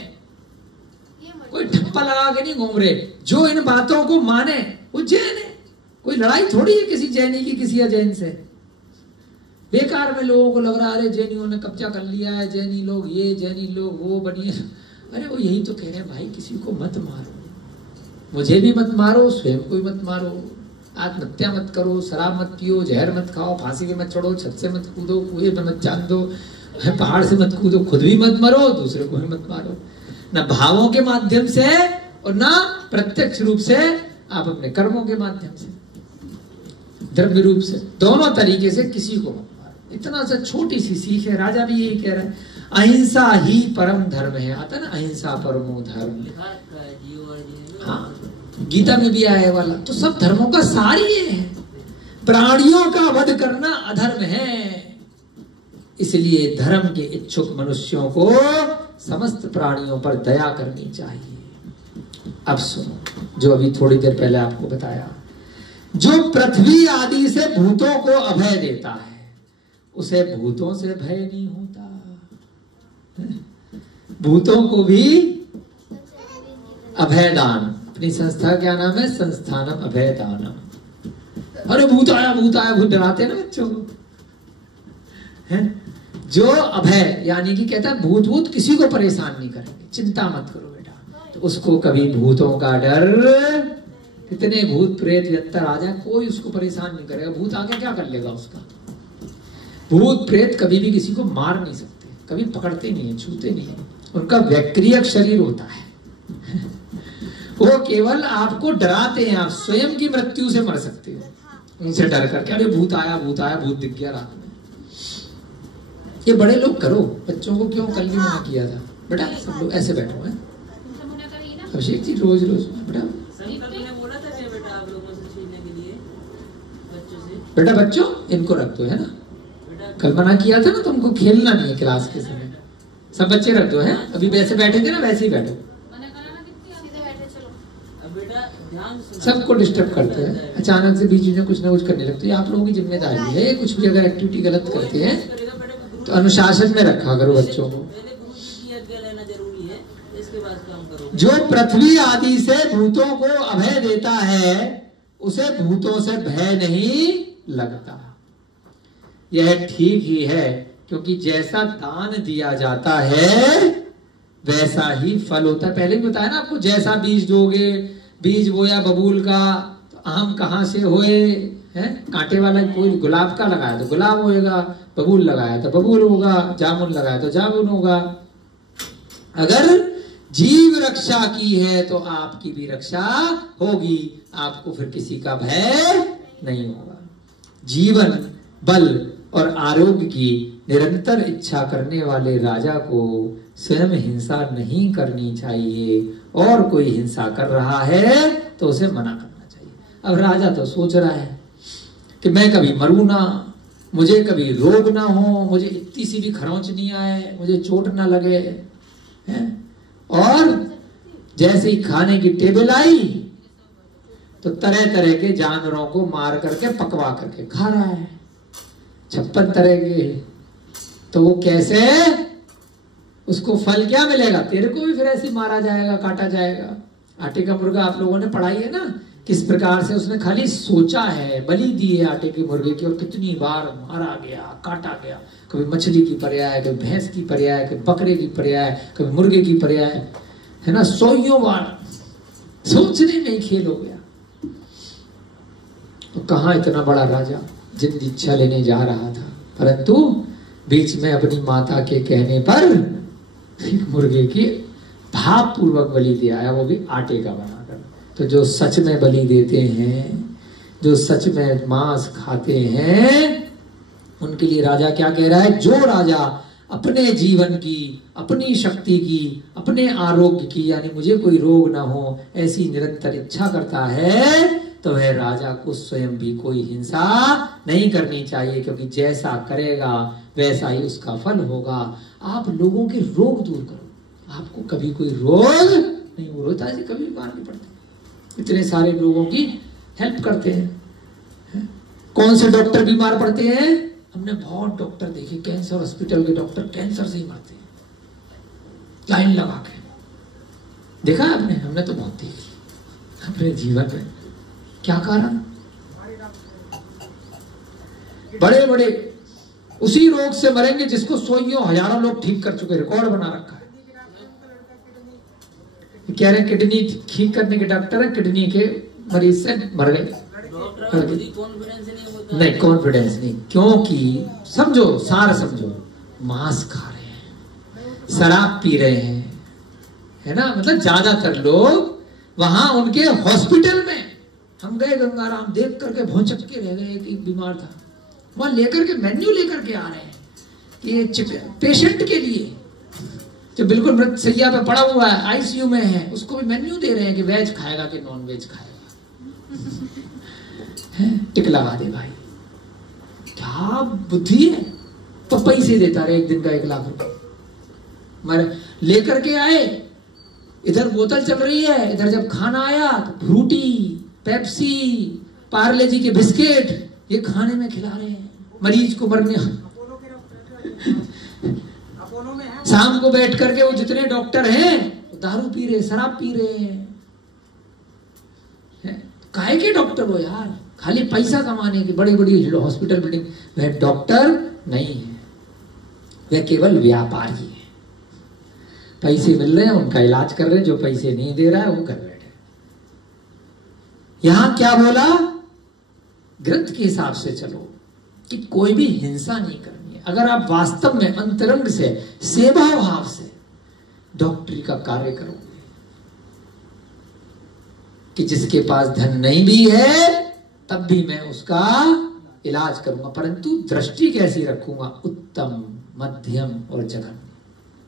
कोई ठप्पा लगा के नहीं घूम रहे। जो इन बातों को माने वो जैन है। कोई लड़ाई थोड़ी है किसी जैनी की किसी अजैन से। बेकार में लोगों को लग रहा है अरे जैनियों ने कब्जा कर लिया है, जैनी लोग ये, जैनी लोग वो बनिए। अरे वो यही तो कह रहे हैं भाई, किसी को मत मारो, मुझे भी मत मारो, स्वयं को भी मत मारो, आत्महत्या मत करो, शराब मत पियो, जहर मत खाओ, फांसी पे मत चढ़ो, छत से मत कूदो, कुएं में मत जान दो, पहाड़ से मत कूदो, खुद भी मत मरो, दूसरे को भी मत मारो। ना भावों के माध्यम से और ना प्रत्यक्ष रूप से, आप अपने कर्मों के माध्यम से, द्रव्य रूप से, दोनों तरीके से किसी को मत मारो। इतना सा छोटी सी सीख है। राजा भी यही कह रहा है, अहिंसा ही परम धर्म है। आता ना अहिंसा परमो धर्म। हाँ, गीता में भी आया वाला। तो सब धर्मों का सार ये है, प्राणियों का वध करना अधर्म है। इसलिए धर्म के इच्छुक मनुष्यों को समस्त प्राणियों पर दया करनी चाहिए। अब सुनो, जो अभी थोड़ी देर पहले आपको बताया, जो पृथ्वी आदि से भूतों को अभय देता है उसे भूतों से भय नहीं होता। भूतों को भी अभयदान, अपनी संस्था क्या नाम है? संस्थानम अभयदानम। अरे भूत आया, भूत आया, भूत डराते ना बच्चों को, है? जो अभय यानी कि कहता है भूत भूत किसी को परेशान नहीं करेंगे, चिंता मत करो बेटा। तो उसको कभी भूतों का डर, कितने भूत प्रेत यंत्र आ जाए कोई उसको परेशान नहीं करेगा। भूत आके क्या कर लेगा उसका? भूत प्रेत कभी भी किसी को मार नहीं सकते, कभी पकड़ते नहीं है, छूते नहीं है। उनका वैक्रियक शरीर होता है। वो केवल आपको डराते हैं, आप स्वयं की मृत्यु से मर सकते हो उनसे डर करके। अरे भूत आया, भूत आया, भूत दिख गया रात में। ये बड़े लोग करो, बच्चों को क्यों कल भी मना किया था? बेटा सब लोग ऐसे बैठो है। अभिषेक जी रोज रोज बेटा, बेटा बच्चों इनको रख दो, है ना? कल मना किया था ना तुमको, खेलना नहीं है क्लास के समय। सब बच्चे रख दो, है? अभी वैसे बैठे थे ना, वैसे ही बैठो। सबको डिस्टर्ब करते हैं, अचानक से बीच में कुछ ना कुछ करने लगते हैं। आप लोगों की जिम्मेदारी है, कुछ भी अगर एक्टिविटी गलत करते हैं तो अनुशासन में रखा करो बच्चों को। जो पृथ्वी आदि से भूतों को अभय देता है उसे भूतों से भय नहीं लगता। यह ठीक ही है, क्योंकि जैसा दान दिया जाता है वैसा ही फल होता है। पहले भी बताया ना आपको, जैसा बीज दोगे, बीज बोया बबूल का तो आम कहाँ से होए, है? कांटे वाला कोई गुलाब का लगाया तो गुलाब होएगा, बबूल लगाया तो बबूल होगा, जामुन लगाया तो जामुन होगा। अगर जीव रक्षा की है तो आपकी भी रक्षा होगी, आपको फिर किसी का भय नहीं होगा। जीवन, बल और आरोग्य की निरंतर इच्छा करने वाले राजा को स्वयं हिंसा नहीं करनी चाहिए, और कोई हिंसा कर रहा है तो उसे मना करना चाहिए। अब राजा तो सोच रहा है कि मैं कभी मरूं ना, मुझे कभी रोग ना हो, मुझे इतनी सी भी खरोंच नहीं आए, मुझे चोट ना लगे, है? और जैसे ही खाने की टेबल आई तो तरह तरह के जानवरों को मार करके पकवा करके खा रहा है, 56 तरह के। तो वो कैसे, उसको फल क्या मिलेगा? तेरे को भी फिर ऐसे मारा जाएगा, काटा जाएगा। आटे का मुर्गा आप लोगों ने पढ़ाई है ना, किस प्रकार से उसने खाली सोचा है, बलि दी है आटे के मुर्गे की, और कितनी बार मारा गया, काटा गया। कभी मछली की पर्याय, कभी भैंस की पर्याय, कभी बकरे की पर्याय, कभी मुर्गे की पर्याय, है ना? 100 बार सोचने में ही खेल हो गया। तो कहाँ इतना बड़ा राजा जिन दीक्षा लेने जा रहा था, परंतु बीच में अपनी माता के कहने पर एक मुर्गे की भाव पूर्वक बलि दे आया, वो भी आटे का बनाकर। तो जो सच में बलि देते हैं, जो सच में मांस खाते हैं, उनके लिए राजा क्या कह रहा है? जो राजा अपने जीवन की, अपनी शक्ति की, अपने आरोग्य की, यानी मुझे कोई रोग ना हो, ऐसी निरंतर इच्छा करता है, तो वह राजा को स्वयं भी कोई हिंसा नहीं करनी चाहिए, क्योंकि जैसा करेगा वैसा ही उसका फल होगा। आप लोगों के रोग दूर करो, आपको कभी कोई रोग नहीं होता है, कभी बीमार नहीं पड़ते। इतने सारे लोगों की हेल्प करते हैं। कौन से डॉक्टर बीमार पड़ते हैं? हमने बहुत डॉक्टर देखे, कैंसर हॉस्पिटल के डॉक्टर कैंसर से ही मरते हैं, लाइन लगा के। देखा है आपने? हमने तो बहुत देखी अपने जीवन में। क्या कारण? बड़े बड़े उसी रोग से मरेंगे जिसको सौयों हजारों लोग ठीक कर चुके, रिकॉर्ड बना रखा है। कह रहे किडनी ठीक करने के डॉक्टर है, किडनी के मरीज से मर गए। नहीं, कॉन्फिडेंस नहीं, क्योंकि समझो, सार समझो, मांस खा रहे हैं, शराब पी रहे हैं, है ना। मतलब ज्यादातर लोग वहां उनके हॉस्पिटल में, हम गए गंगाराम, देख करके भौचक के रह गए। एक बीमार था, वहां लेकर के मेन्यू लेकर के आ रहे हैं कि पेशेंट के लिए जो बिल्कुल मृत सैया पे पड़ा हुआ है, आईसीयू में है, उसको भी मेन्यू दे रहे हैं कि वेज खाएगा कि नॉन वेज खाएगा। टिक लगा दे भाई, क्या बुद्धि है। तो पैसे देता रहे, एक दिन का 1 लाख रुपए मरे। लेकर के आए, इधर बोतल चल रही है, इधर जब खाना आया तो फ्रूटी, पेप्सी, पार्ले जी के बिस्किट ये खाने में खिला रहे हैं मरीज को मरने। शाम को बैठ करके वो जितने डॉक्टर हैं दारू पी रहे, शराब पी रहे हैं। काहे के डॉक्टर हो यार? खाली पैसा कमाने की, बड़ी बड़ी हॉस्पिटल बिल्डिंग। वह डॉक्टर नहीं है, वह केवल व्यापारी है। पैसे मिल रहे हैं, उनका इलाज कर रहे हैं, जो पैसे नहीं दे रहा है वो कर बैठे। यहां क्या बोला? ग्रंथ के हिसाब से चलो कि कोई भी हिंसा नहीं करनी है। अगर आप वास्तव में अंतरंग से, सेवा भाव से डॉक्टरी का कार्य करोगे, कि जिसके पास धन नहीं भी है तब भी मैं उसका इलाज करूंगा, परंतु दृष्टि कैसी रखूंगा? उत्तम, मध्यम और जघन्य।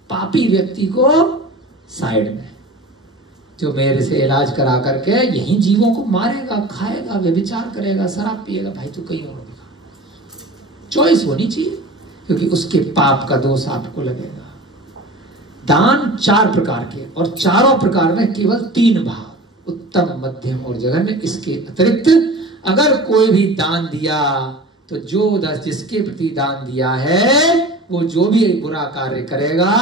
पापी व्यक्ति को साइड में, जो मेरे से इलाज करा करके यही जीवों को मारेगा, खाएगा, व्यभिचार करेगा, शराब पिएगा, भाई तू कहीं और होगा। चॉइस होनी चाहिए, क्योंकि उसके पाप का दोष आपको लगेगा। दान 4 प्रकार के, और चारों प्रकार में केवल 3 भाव, उत्तम, मध्यम और जघन्य। इसके अतिरिक्त अगर कोई भी दान दिया तो जो जिसके प्रति दान दिया है वो जो भी बुरा कार्य करेगा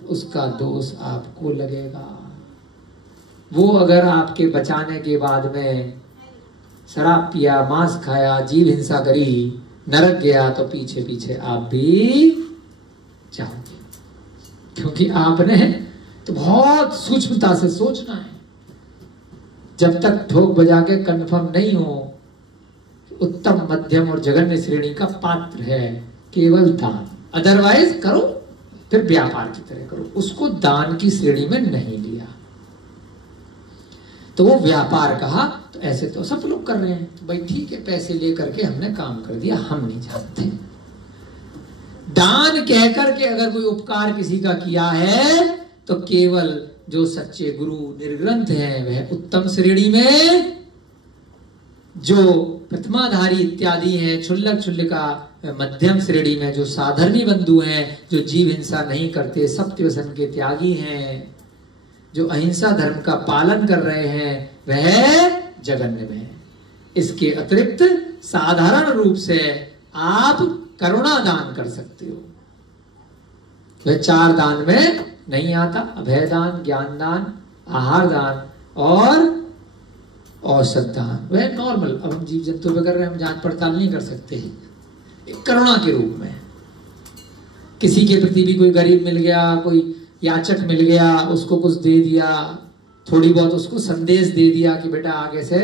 तो उसका दोष आपको लगेगा। वो अगर आपके बचाने के बाद में शराब पिया, मांस खाया, जीव हिंसा करी, नरक गया, तो पीछे पीछे आप भी जाओगे, क्योंकि आपने तो बहुत सूक्ष्मता से सोचना है। जब तक ठोक बजा के कंफर्म नहीं हो उत्तम, मध्यम और जघन्य श्रेणी का पात्र है केवल दान, अदरवाइज करो फिर व्यापार की तरह करो। उसको दान की श्रेणी में नहीं लिया तो वो व्यापार कहा। तो ऐसे तो सब लोग कर रहे हैं, तो भाई ठीक है, पैसे लेकर के हमने काम कर दिया, हम नहीं जानते। दान कह करके अगर कोई उपकार किसी का किया है तो केवल जो सच्चे गुरु निर्ग्रंथ हैं वह उत्तम श्रेणी में, जो प्रथमाधारी इत्यादि हैं, क्षुल्लक क्षुल्लिका मध्यम श्रेणी में, जो साधर्मी बंधु हैं, जो जीव हिंसा नहीं करते, सत्य व्यसन के त्यागी हैं, जो अहिंसा धर्म का पालन कर रहे हैं, वह जघन्य में है। इसके अतिरिक्त साधारण रूप से आप करुणा दान कर सकते हो, वह 4 दान में नहीं आता। अभय दान, ज्ञान दान, आहार दान और औषध दान, वह नॉर्मल। अब हम जीव जंतु पे कर रहे हैं, हम जांच पड़ताल नहीं कर सकते। एक करुणा के रूप में किसी के प्रति भी कोई गरीब मिल गया, कोई याचक मिल गया, उसको कुछ दे दिया, थोड़ी बहुत उसको संदेश दे दिया कि बेटा आगे से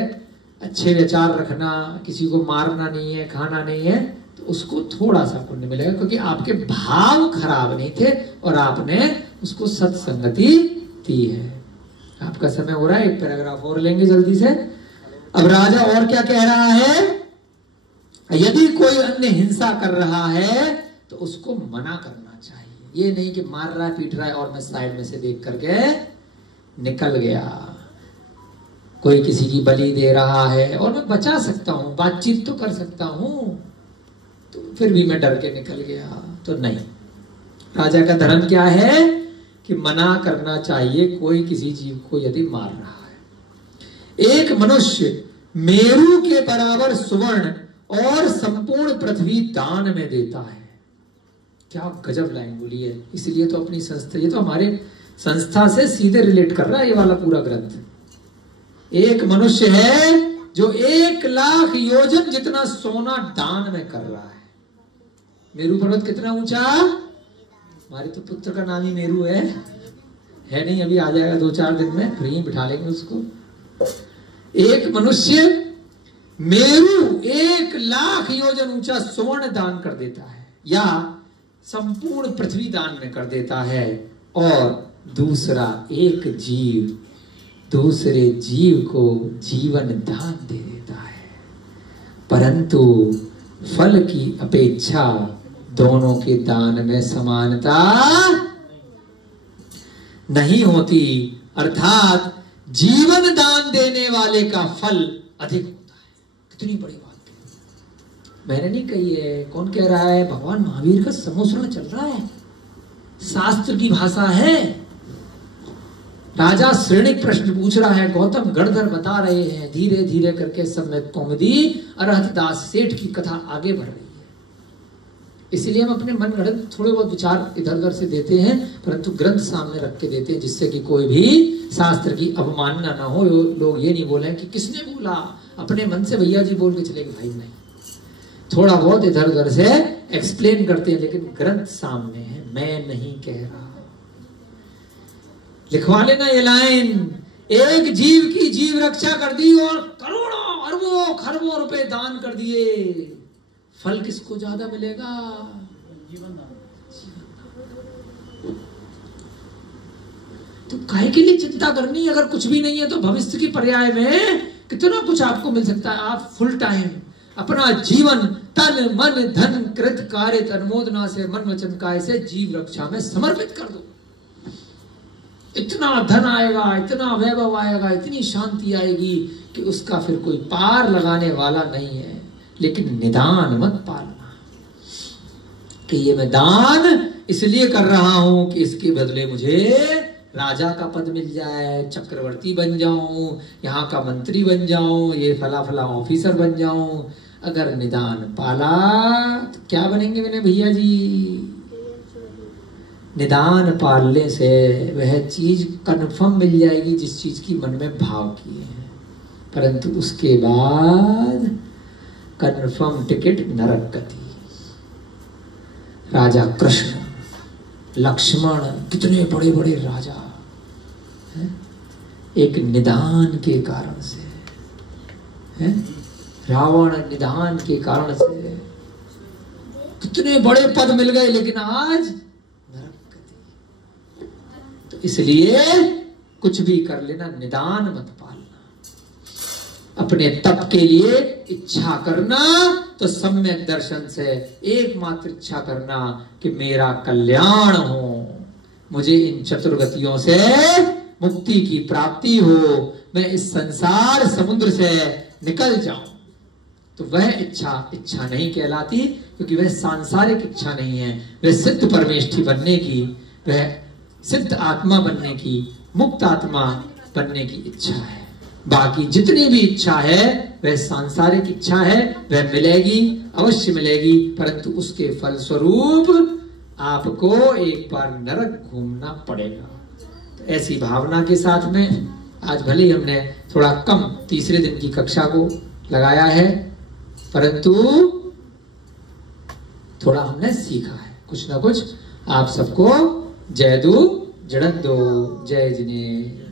अच्छे विचार रखना, किसी को मारना नहीं है, खाना नहीं है, तो उसको थोड़ा सा पुण्य मिलेगा, क्योंकि आपके भाव खराब नहीं थे और आपने उसको सत्संगति दी है। आपका समय हो रहा है, एक पैराग्राफ और लेंगे जल्दी से। अब राजा और क्या कह रहा है? यदि कोई अन्य हिंसा कर रहा है तो तो उसको मना करना चाहिए। ये नहीं कि मार रहा है, पीट रहा है और मैं साइड में से देख करके निकल गया। कोई किसी की बलि दे रहा है और मैं बचा सकता हूं, बातचीत तो कर सकता हूं, तो फिर भी मैं डर के निकल गया, तो नहीं। राजा का धर्म क्या है कि मना करना चाहिए कोई किसी जीव को यदि मार रहा है। एक मनुष्य मेरू के बराबर सुवर्ण और संपूर्ण पृथ्वी दान में देता है। क्या गजब लाइन बोली है। इसलिए तो अपनी संस्था, ये तो हमारे संस्था से सीधे रिलेट कर रहा है ये वाला पूरा ग्रंथ। एक मनुष्य है जो 1,00,000 योजन जितना सोना दान में कर रहा है। मेरू पर्वत कितना ऊंचा? हमारे तो पुत्र का नाम ही मेरू है नहीं, अभी आ जाएगा 2-4 दिन में, फ्री बिठा लेंगे उसको। एक मनुष्य मेरू 1,00,000 योजन ऊंचा स्वर्ण दान कर देता है या संपूर्ण पृथ्वी दान में कर देता है, और दूसरा एक जीव दूसरे जीव को जीवन दान दे देता है, परंतु फल की अपेक्षा दोनों के दान में समानता नहीं होती। अर्थात जीवन दान देने वाले का फल अधिक होता है। कितनी बड़ी बात है, मैंने नहीं कही है, कौन कह रहा है? भगवान महावीर का समोसरण चल रहा है, शास्त्र की भाषा है। राजा श्रेणिक प्रश्न पूछ रहा है, गौतम गणधर बता रहे हैं, धीरे धीरे करके सब में कौमुदी अरहतदास सेठ की कथा आगे बढ़ रही है। इसलिए हम अपने मन गढ़ंत थोड़े बहुत विचार इधर उधर से देते हैं, परंतु ग्रंथ सामने रख के देते हैं, जिससे कि कोई भी शास्त्र की अवमानना ना हो। लोग ये नहीं बोले कि किसने बोला, अपने मन से भैया जी बोल के चलेंगे, भाई नहीं, थोड़ा बहुत इधर उधर से एक्सप्लेन करते हैं, लेकिन ग्रंथ सामने है, मैं नहीं कह रहा। लिखवा लेना ये लाइन, एक जीव की जीव रक्षा कर दी और करोड़ों अरबों खरबों रुपए दान कर दिए, फल किसको ज्यादा मिलेगा? जीवन दान। तो काहे के लिए चिंता करनी? अगर कुछ भी नहीं है तो भविष्य की पर्याय में कितना कुछ आपको मिल सकता है। आप फुल टाइम अपना जीवन तन मन धन कृत कार्य अनुमोदना से मन वचन काय से जीव रक्षा में समर्पित कर दो। इतना धन आएगा, इतना वैभव आएगा, इतनी शांति आएगी कि उसका फिर कोई पार लगाने वाला नहीं है। लेकिन निदान मत पालना कि ये मैं दान इसलिए कर रहा हूं कि इसके बदले मुझे राजा का पद मिल जाए, चक्रवर्ती बन जाऊं, यहाँ का मंत्री बन जाऊं, ये फला फला ऑफिसर बन जाऊं। अगर निदान पाला तो क्या बनेंगे मेरे भैया जी? निदान पालने से वह चीज कन्फर्म मिल जाएगी जिस चीज की मन में भाव किए हैं, परंतु उसके बाद कन्फर्म टिकट नरक गति। राजा कृष्ण, लक्ष्मण, कितने बड़े बड़े राजा हैं, एक निदान के कारण से है। रावण निदान के कारण से कितने बड़े पद मिल गए, लेकिन आज नरक गति। तो इसलिए कुछ भी कर लेना, निदान मत पालना। अपने तप के लिए इच्छा करना तो सम्यक दर्शन से एकमात्र इच्छा करना कि मेरा कल्याण हो, मुझे इन चतुर्गतियों से मुक्ति की प्राप्ति हो, मैं इस संसार समुद्र से निकल जाऊं। तो वह इच्छा नहीं कहलाती, क्योंकि वह सांसारिक इच्छा नहीं है, वह सिद्ध परमेष्ठी बनने की, वह सिद्ध आत्मा बनने की, मुक्त आत्मा बनने की इच्छा है। बाकी जितनी भी इच्छा है वह सांसारिक इच्छा है, वह मिलेगी, अवश्य मिलेगी, परंतु उसके फलस्वरूप आपको एक बार नरक घूमना पड़ेगा। तो ऐसी भावना के साथ में आज भले ही हमने थोड़ा कम तीसरे दिन की कक्षा को लगाया है, परंतु थोड़ा हमने सीखा है कुछ ना कुछ। आप सबको जय दो जड़न दो, जय जिने।